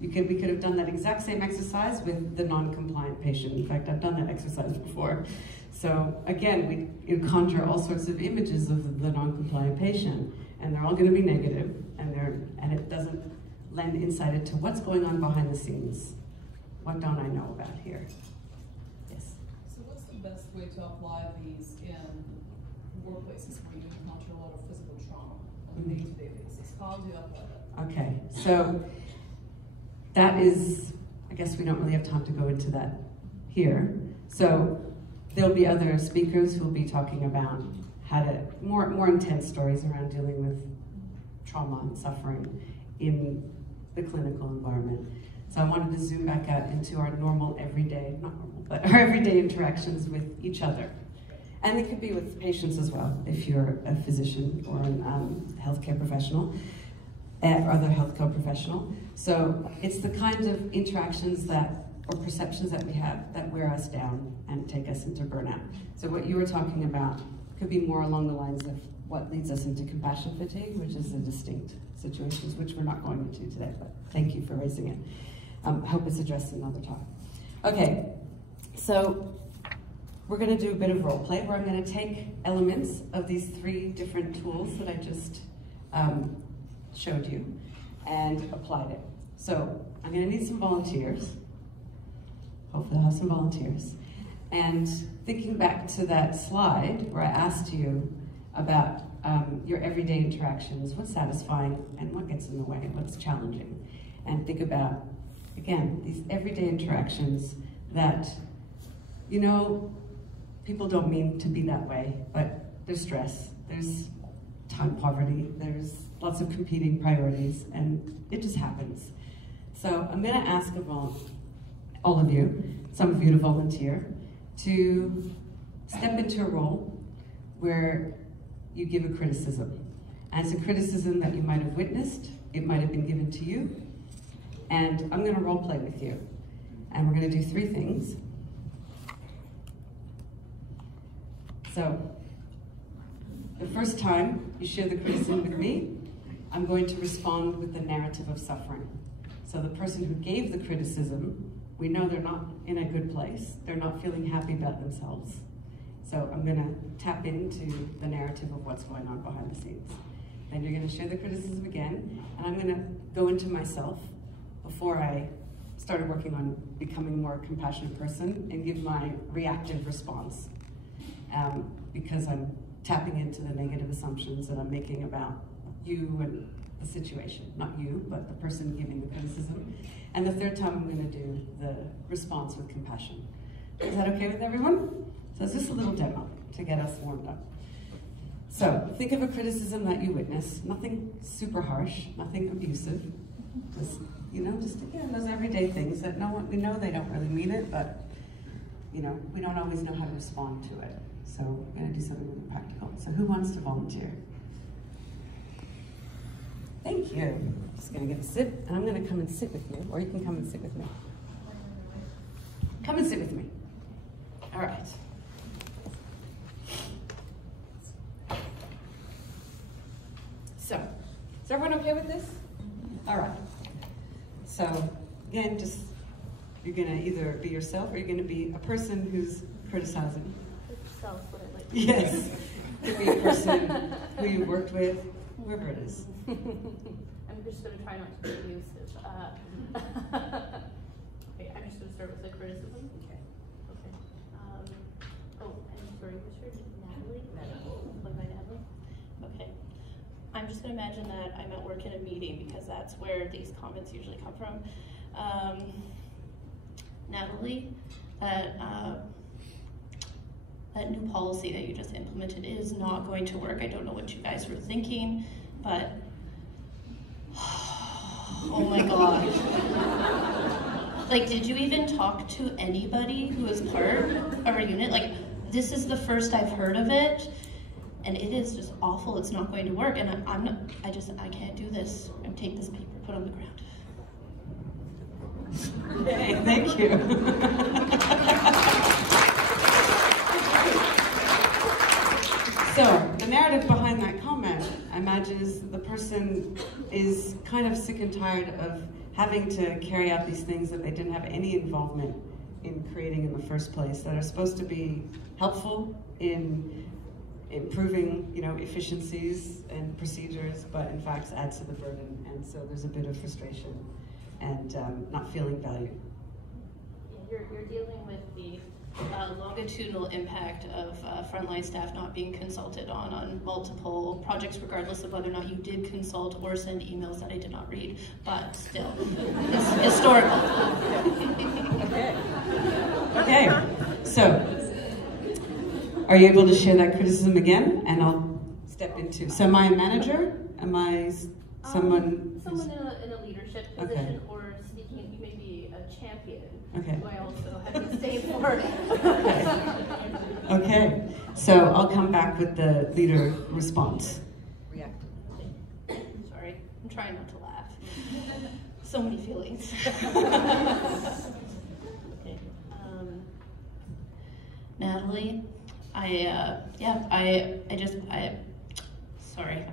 We could have done that exact same exercise with the non-compliant patient. In fact, I've done that exercise before. So again, we conjure all sorts of images of the non-compliant patient, and they're all going to be negative, and it doesn't lend insight into what's going on behind the scenes. What don't I know about here? Yes? So what's the best way to apply these in workplaces where you encounter a lot of physical trauma on a day-to-day basis? How do you apply that? Okay, so that is, I guess we don't really have time to go into that here. So there'll be other speakers who will be talking about how to, more intense stories around dealing with trauma and suffering in the clinical environment. So I wanted to zoom back out into our normal everyday, not normal, but our everyday interactions with each other. And it could be with patients as well, if you're a physician or a healthcare professional, or other healthcare professional. So it's the kinds of interactions or perceptions that we have that wear us down and take us into burnout. So what you were talking about could be more along the lines of what leads us into compassion fatigue, which is a distinct situations, which we're not going into today, but thank you for raising it. I hope it's addressed another time. Okay, so we're gonna do a bit of role play where I'm gonna take elements of these 3 different tools that I just showed you and applied it. So I'm gonna need some volunteers. Hopefully I'll have some volunteers. And thinking back to that slide where I asked you about your everyday interactions, what's satisfying and what gets in the way, what's challenging. And think about, again, these everyday interactions that, you know, people don't mean to be that way, but there's stress, there's time poverty, there's lots of competing priorities, and it just happens. So I'm gonna ask all of you, some of you to volunteer, to step into a role where you give a criticism. And it's a criticism that you might have witnessed, it might have been given to you, and I'm gonna role play with you. And we're gonna do 3 things. So, the first time you share the criticism with me, I'm going to respond with the narrative of suffering. So the person who gave the criticism, we know they're not in a good place. They're not feeling happy about themselves. So I'm gonna tap into the narrative of what's going on behind the scenes. Then you're gonna share the criticism again, and I'm gonna go into myself before I start started working on becoming a more compassionate person and give my reactive response, because I'm tapping into the negative assumptions that I'm making about you and the situation. Not you, but the person giving the criticism. And the third time I'm going to do the response with compassion. Is that okay with everyone? So it's just a little demo to get us warmed up. So think of a criticism that you witness, nothing super harsh, nothing abusive, just, you know, just again, those everyday things that we know they don't really mean it, but you know, we don't always know how to respond to it. So we're gonna do something really practical. So who wants to volunteer? Thank you. I'm just gonna get a sit, and I'm gonna come and sit with you, or you can come and sit with me. Come and sit with me. All right. So, is everyone okay with this? All right. So, again, just, you're gonna either be yourself or you're gonna be a person who's criticizing. Self, what I like. Yes. Could be a person who you worked with, whoever it is. I'm just gonna try not to be abusive. Okay, I'm just gonna start with the criticism. Okay. Okay. Oh, I'm sorry, what's your name? Natalie? By Natalie? Okay. I'm just going to imagine that I'm at work in a meeting because that's where these comments usually come from. Natalie, that new policy that you just implemented is not going to work. I don't know what you guys were thinking, but oh my God. Like, did you even talk to anybody who is part of our unit? Like, this is the first I've heard of it. And it is just awful. It's not going to work. And I can't do this. And take this paper, put it on the ground. Yay, thank you. So, the narrative behind that comment, I imagine, is the person is kind of sick and tired of having to carry out these things that they didn't have any involvement in creating in the first place, that are supposed to be helpful in improving, you know, efficiencies and procedures, but in fact adds to the burden. And so there's a bit of frustration and not feeling valued. You're dealing with the longitudinal impact of frontline staff not being consulted on multiple projects, regardless of whether or not you did consult or send emails that I did not read, but still, it's historical. Okay. Okay, so, are you able to share that criticism again? And I'll step into, so am I a manager? Am I someone? Someone in a leadership position, okay. Or speaking, you may be a champion, okay. Who I also have to say for. Okay, so I'll come back with the leader response. React. Sorry, I'm trying not to laugh. So many feelings. Okay. Natalie, sorry,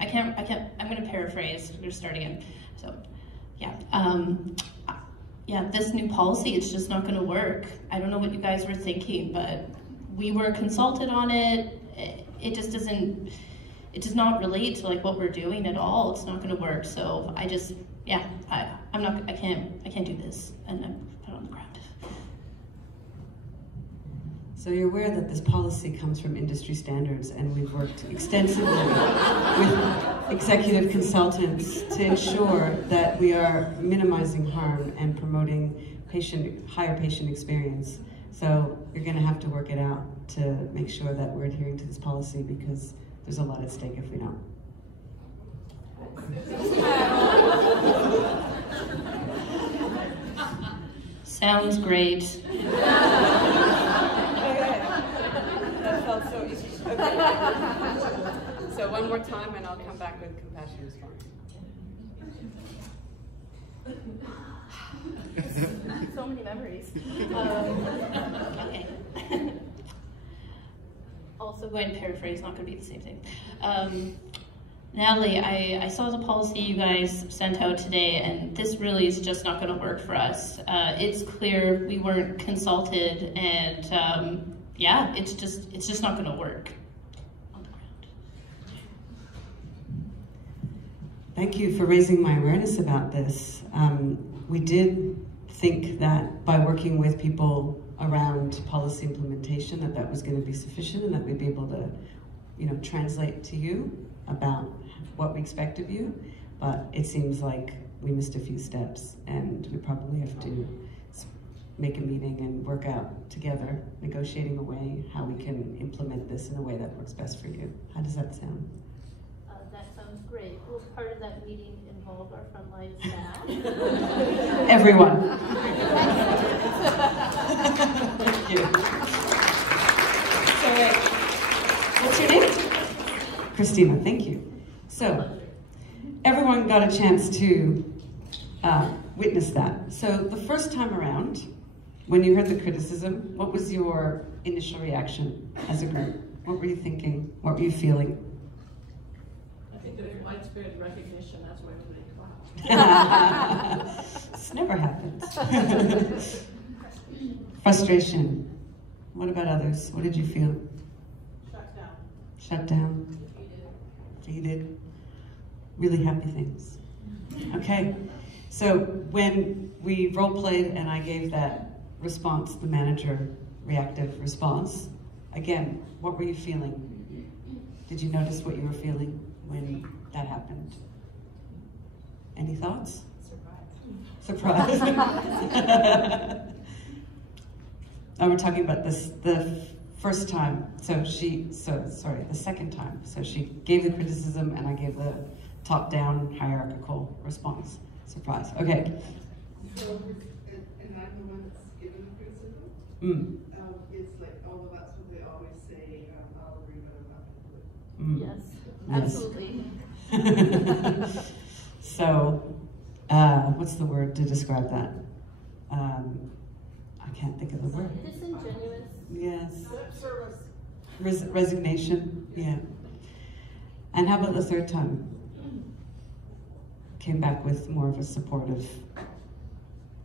I'm gonna paraphrase, we're gonna start again. So, this new policy, it's just not gonna work. I don't know what you guys were thinking, but we were consulted on it. It just doesn't, it does not relate to like what we're doing at all. It's not gonna work. So I just, I can't do this, and I'm put it on the ground. So you're aware that this policy comes from industry standards, and we've worked extensively with executive consultants to ensure that we are minimizing harm and promoting higher patient experience. So you're going to have to work it out to make sure that we're adhering to this policy, because there's a lot at stake if we don't. Sounds great. That felt so easy. Okay. So one more time, and I'll come back with compassion response. So many memories. Okay. Also going to paraphrase, not going to be the same thing. Natalie, I saw the policy you guys sent out today, and this really is just not going to work for us. It's clear we weren't consulted, and it's just not going to work. Thank you for raising my awareness about this. We did think that by working with people around policy implementation that was going to be sufficient and that we'd be able to, translate to you about what we expect of you. But it seems like we missed a few steps, and we probably have to make a meeting and work out together, negotiating a way how we can implement this in a way that works best for you. How does that sound? That sounds great. Will part of that meeting involve our frontline staff? Everyone. Thank you. So, what's your name? Christina, thank you. So, everyone got a chance to witness that. So, the first time around, when you heard the criticism, what was your initial reaction as a group? What were you thinking? What were you feeling? I think there's widespread recognition, that's why everybody clapped. This never happens. Frustration. What about others? What did you feel? Shut down. Shut down. Defeated. Really happy things. Okay. So when we role played and I gave that response, the manager reactive response, again, what were you feeling? Did you notice what you were feeling when that happened? Any thoughts? Surprise. Oh, we're talking about this, the first time. The second time. So she gave the criticism and I gave the top-down hierarchical response. Surprise. Okay. So, and I'm the one that's given the criticism. It's like, although that's what they always say, I'll agree, but I'm not going to do it. Yes, absolutely. So, what's the word to describe that? I can't think of the word. Disingenuous. Yes. Service. Resignation, yeah. And how about the third time? Came back with more of a supportive,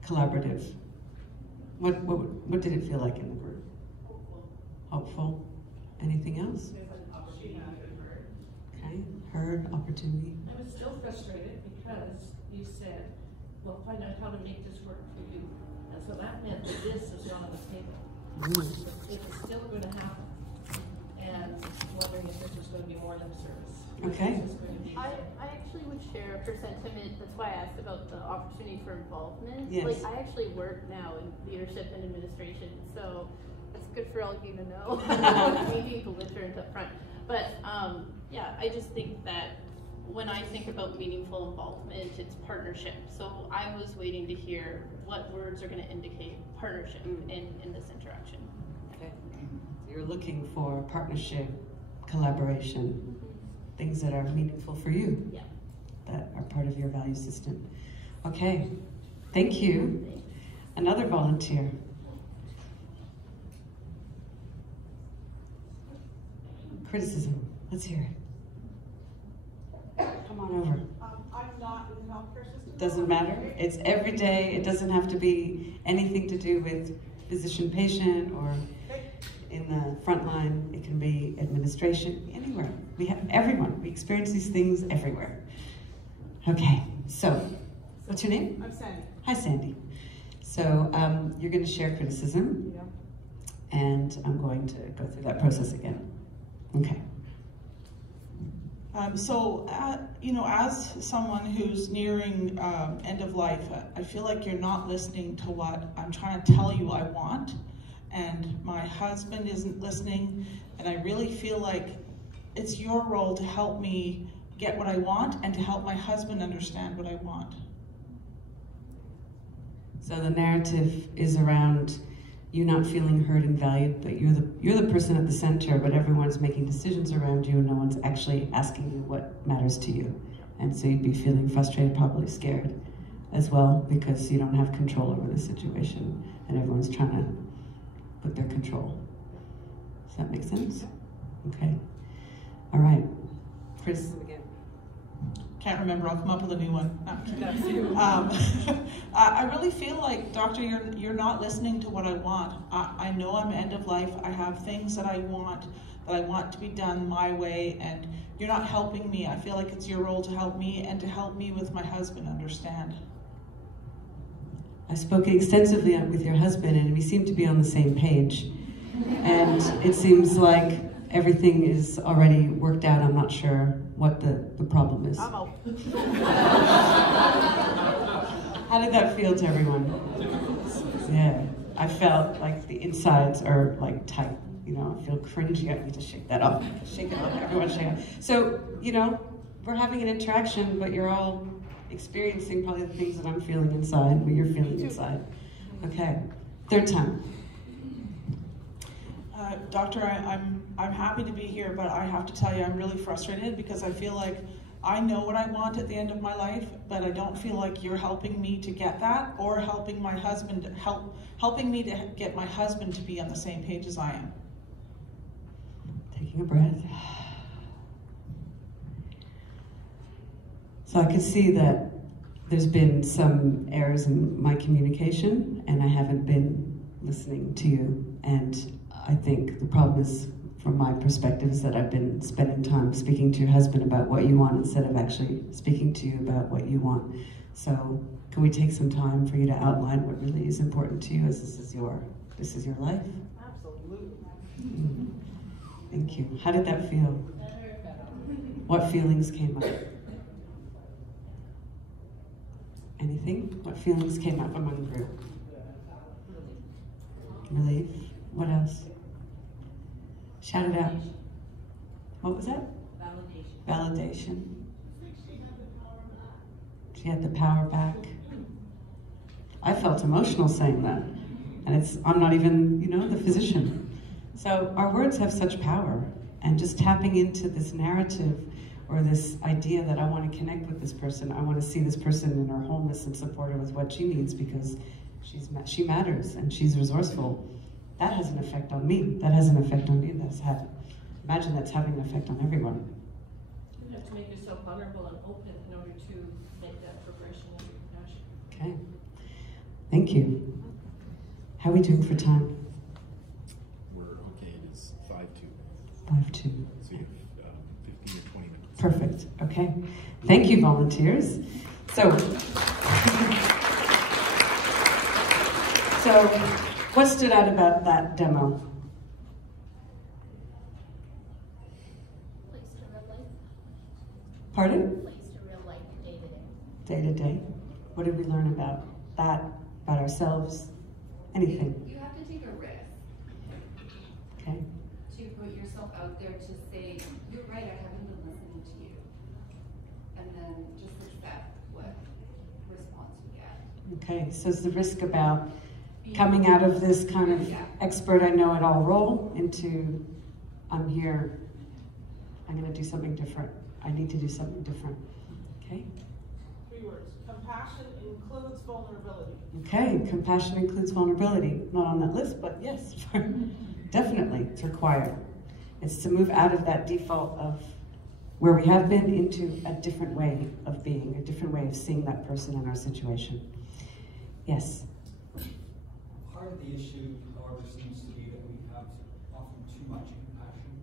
collaborative. What did it feel like in the group? Hopeful. Anything else? Okay, heard, opportunity. I was still frustrated because you said, well, find out how to make this work for you. And so that meant that this is not on the table. It's still going to happen. And wondering if this is going to be more than a service. Okay. I actually would share her sentiment. That's why I asked about the opportunity for involvement. Yes. Like, I actually work now in leadership and administration, so that's good for all of you to know. Me being belligerent up front. But yeah, I just think that when I think about meaningful involvement, it's partnership. So I was waiting to hear what words are going to indicate partnership in this interaction. Okay. So you're looking for partnership, collaboration, things that are meaningful for you, that are part of your value system. Okay, thank you. Another volunteer. Criticism, let's hear it. Come on over. I'm not in the healthcare system. Doesn't matter, it's every day, it doesn't have to be anything to do with physician-patient or in the front line, it can be administration, anywhere. We have everyone, we experience these things everywhere. Okay, so, what's your name? I'm Sandy. Hi, Sandy. So, you're going to share criticism, and I'm going to go through that process again. Okay. As someone who's nearing end of life, I feel like you're not listening to what I'm trying to tell you I want. And my husband isn't listening, and I really feel like it's your role to help me get what I want and to help my husband understand what I want. So the narrative is around you not feeling heard and valued, but you're the person at the center, but everyone's making decisions around you and no one's actually asking you what matters to you. And so you'd be feeling frustrated, probably scared as well, because you don't have control over the situation and everyone's trying to put their control. Does that make sense? Okay. All right. Criticism again. Can't remember, I'll come up with a new one. I really feel like, doctor, you're not listening to what I want. I know I'm end of life, I have things that I want, that I want it to be done my way, and you're not helping me. I feel like it's your role to help me and to help me with my husband understand. I spoke extensively with your husband, and we seem to be on the same page. And it seems like everything is already worked out. I'm not sure what the problem is. I'm out. How did that feel to everyone? Yeah, I felt like the insides are like tight. You know, I feel cringy. I need to shake that off. Shake it off. Everyone shake it. So, you know, we're having an interaction, but you're all experiencing probably the things that I'm feeling inside, what you're feeling inside. Okay, third time. Doctor, I'm happy to be here, but I have to tell you I'm really frustrated because I feel like I know what I want at the end of my life, but I don't feel like you're helping me to get that, or helping my husband helping me to get my husband to be on the same page as I am. Taking a breath. So I could see that there's been some errors in my communication, and I haven't been listening to you. And I think the problem is, from my perspective, is that I've been spending time speaking to your husband about what you want instead of actually speaking to you about what you want. So can we take some time for you to outline what really is important to you, as this is your life? Absolutely. Mm-hmm. Thank you. How did that feel? What feelings came up? Anything? What feelings came up among the group? Relief. What else? Shout it out. What was that? Validation. Validation. She had the power back. I felt emotional saying that. And I'm not even, you know, the physician. So our words have such power. And just tapping into this narrative or this idea that I want to connect with this person, I want to see this person in her wholeness and support her with what she needs because she matters and she's resourceful. That has an effect on me. That has an effect on you. Imagine that's having an effect on everyone. You have to make yourself vulnerable and open in order to make that progression of compassion. Okay. Thank you. How are we doing for time? We're okay. It is 5-2. 5-2. So you have 15 or 20 minutes. Perfect. Okay. Thank you, volunteers. So what stood out about that demo? Place to real life. Pardon? Place to real life, day to day. Day to day. What did we learn about that, about ourselves? Anything? You have to take a risk. Okay. To put yourself out there to say, you're right, I haven't been listening to you. And then just accept what response you get. Okay, so is the risk about coming out of this kind of expert I know it all role into I'm here, I'm going to do something different. I need to do something different. Okay? 3 words. Compassion includes vulnerability. Okay, compassion includes vulnerability. Not on that list, but yes, definitely, it's required. It's to move out of that default of where we have been into a different way of being, a different way of seeing that person in our situation. Yes? Part of the issue, however, seems to be that we have often too much compassion.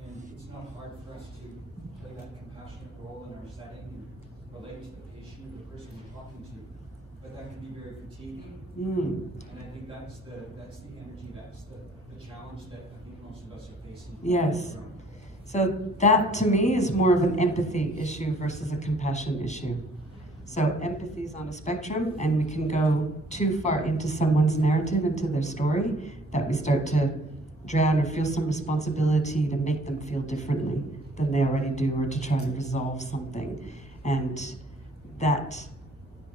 And it's not hard for us to play that compassionate role in our setting and relate to the patient or the person we're talking to. But that can be very fatiguing. And I think that's the energy, that's the challenge that I think most of us are facing. Yes. So that to me is more of an empathy issue versus a compassion issue. So empathy is on a spectrum, and we can go too far into someone's narrative, into their story, that we start to drown or feel some responsibility to make them feel differently than they already do, or to try to resolve something. And that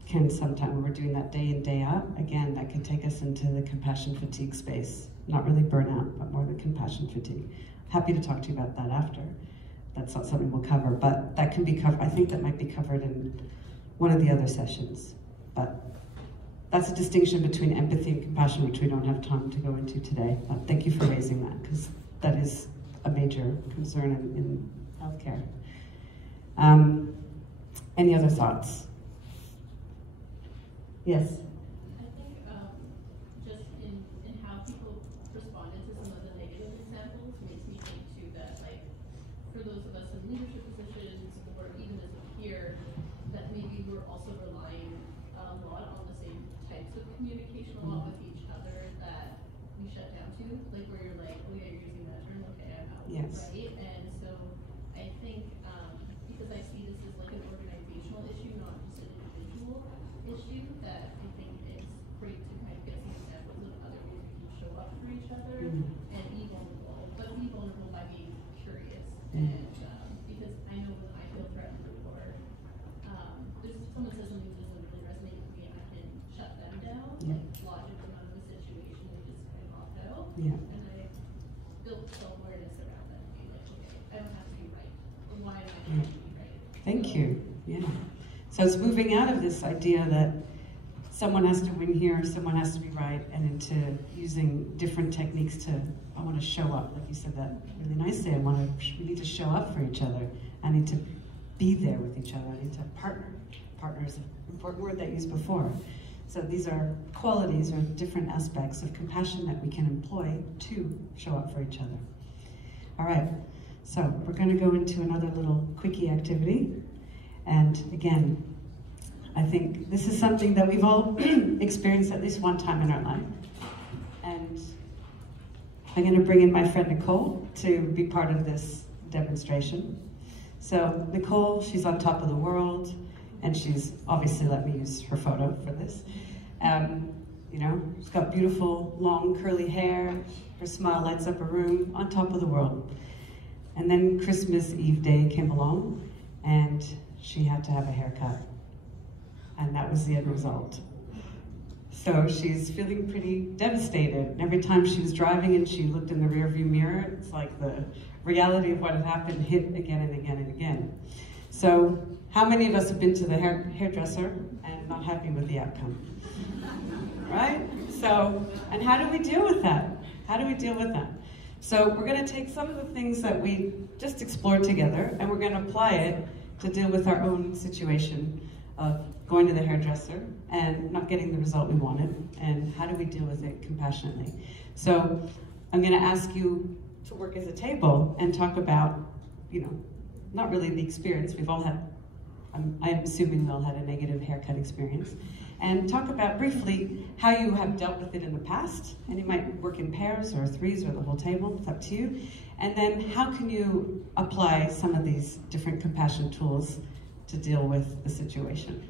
can sometimes, when we're doing that day in, day out, again, that can take us into the compassion fatigue space. Not really burnout, but more the compassion fatigue. Happy to talk to you about that after. That's not something we'll cover, but that can be covered. I think that might be covered in one of the other sessions. But that's a distinction between empathy and compassion, which we don't have time to go into today. But thank you for raising that, because that is a major concern in healthcare. Any other thoughts? Yes? I think just in how people responded to some of the negative examples made for those of us in leadership positions, or even as a peer, that maybe we're also relying a lot on the same types of communication a lot with each other that we shut down to, like where you're like, oh yeah, you're using that term, okay, I'm out, Yes. right? And so I think, because I see this as like an organizational issue, not just an individual issue, that I think it's great to kind of get some examples of other ways we can show up for each other and be vulnerable, but be vulnerable by being curious. And because I know when I feel threatened or if someone says something that doesn't really resonate with me, I can shut them down, like logic them out of a situation and just kind of opt out. Yeah. And I built self-awareness around that, being like, okay, I don't have to be right. Or why am I trying to be right? Thank you. Yeah. So it's moving out of this idea that someone has to win here, someone has to be right, and into using different techniques to, I want to show up, like you said that really nicely. We need to show up for each other. I need to be there with each other. I need to partner. Partner is an important word that I used before. So these are qualities or different aspects of compassion that we can employ to show up for each other. All right, so we're going to go into another little quickie activity. And again, I think this is something that we've all experienced at least one time in our life. And I'm going to bring in my friend Nicole to be part of this demonstration. So Nicole, she's on top of the world, and she's obviously let me use her photo for this. You know, she's got beautiful, long, curly hair. Her smile lights up a room, on top of the world. And then Christmas Eve day came along, and she had to have a haircut. And that was the end result. So she's feeling pretty devastated. And every time she was driving and she looked in the rearview mirror, it's like the reality of what had happened hit again and again and again. So how many of us have been to the hairdresser and not happy with the outcome? Right? So, and how do we deal with that? How do we deal with that? So we're going to take some of the things that we just explored together, and we're going to apply it to deal with our own situation of going to the hairdresser and not getting the result we wanted, and how do we deal with it compassionately. So I'm going to ask you to work as a table and talk about, you know, not really the experience. We've all had, I'm assuming we all had a negative haircut experience, and talk about briefly how you have dealt with it in the past. And you might work in pairs or threes or the whole table, it's up to you. And then how can you apply some of these different compassion tools to deal with the situation?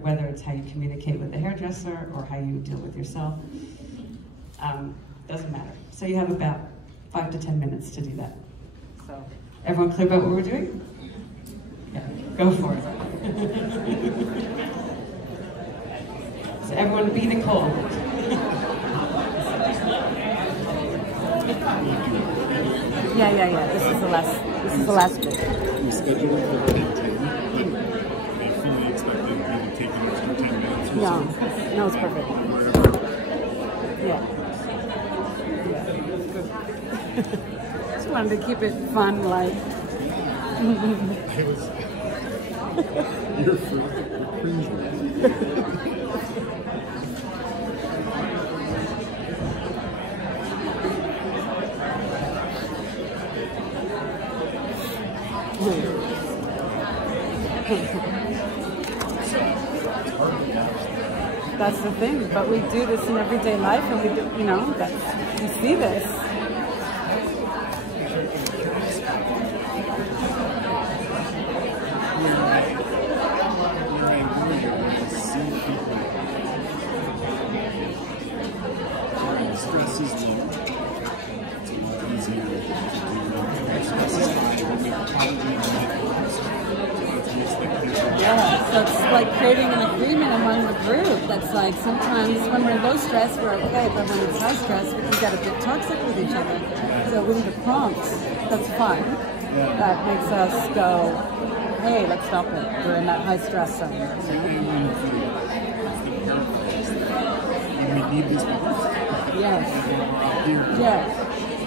Whether it's how you communicate with the hairdresser or how you deal with yourself, doesn't matter. So you have about 5 to 10 minutes to do that. So everyone clear about what we're doing? Yeah, go for it. So everyone be Nicole. Yeah. This is the last bit. We scheduled it for 10, but I fully expected maybe take an extra 10 minutes or so. No, it's perfect. Yeah. Just wanted to keep it fun, like. You're cringe. That's the thing, but we do this in everyday life, and we do, you know, we see this. Stress is low. It's a lot easier to do. Stress is high, but we probably Yeah, so it's like creating an agreement among the group that's like sometimes when we're low stress, we're okay, but when it's high stress, we can get a bit toxic with each other. So we need a prompt that's fun, that makes us go, hey, let's stop it. We're in that high stress zone. We need these moments. Yes.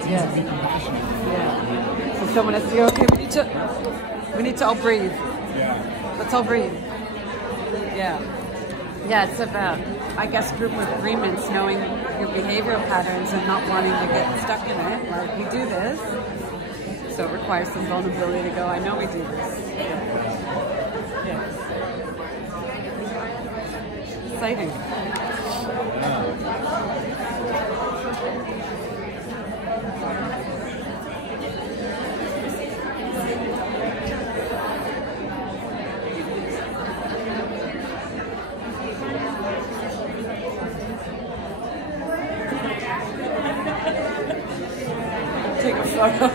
Yes. Be compassionate. Yeah. So someone has to go, okay, we need to all breathe. Yeah. Let's all breathe. Yeah. Yeah, it's about, I guess, group agreements, knowing your behavioral patterns and not wanting to get stuck in it. Like, we do this, So it requires some vulnerability to go, I know we do this. Yeah. Exciting. Take a photo.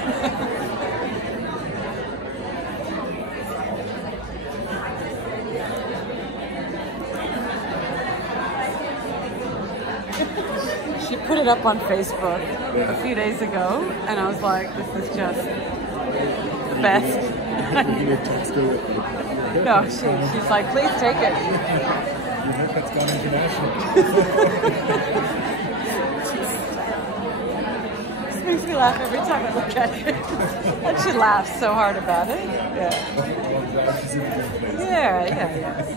She put it up on Facebook a few days ago, and I was like, this is just the best. No, she's like, please take it. Your haircut's gone international. This makes me laugh every time I look at it. And she laughs so hard about it. Yeah. Yeah.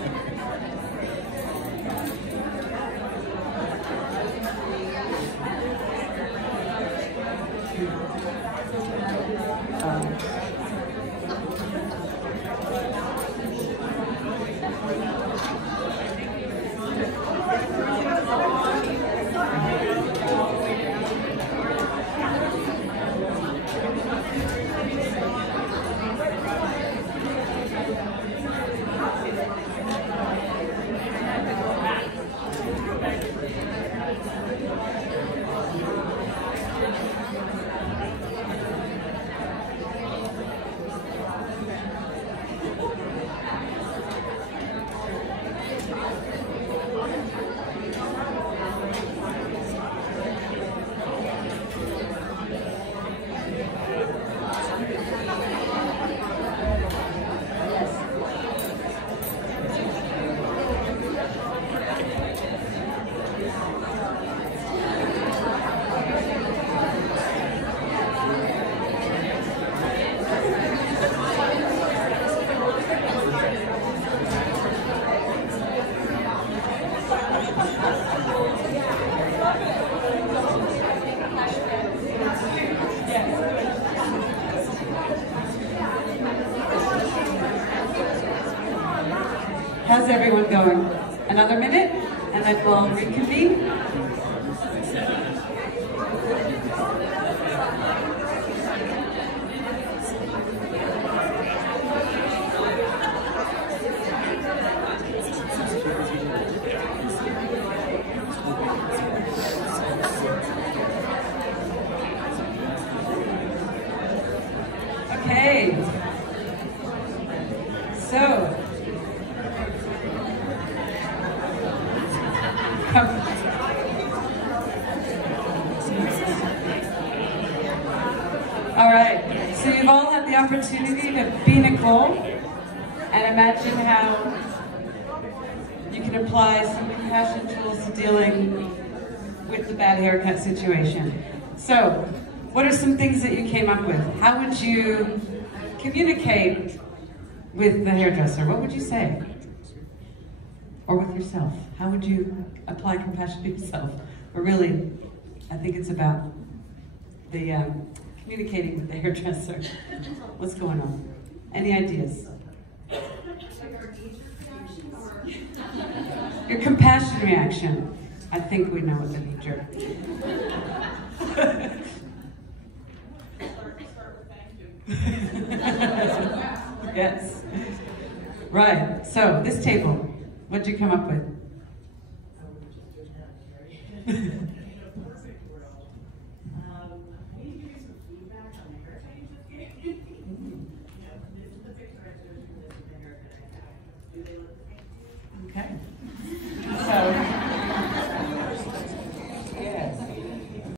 How's everyone going? Another minute, and then we'll reconvene. Okay. So. All right, so you've all had the opportunity to be Nicole and imagine how you can apply some compassion tools to dealing with the bad haircut situation. So, what are some things that you came up with? How would you communicate with the hairdresser? What would you say? Or with yourself? How would you apply compassion to yourself? Or really, I think it's about the communicating with the hairdresser. What's going on? Any ideas? Your compassion reaction. I think we know what the nature. Yes. Right. So this table, what'd you come up with?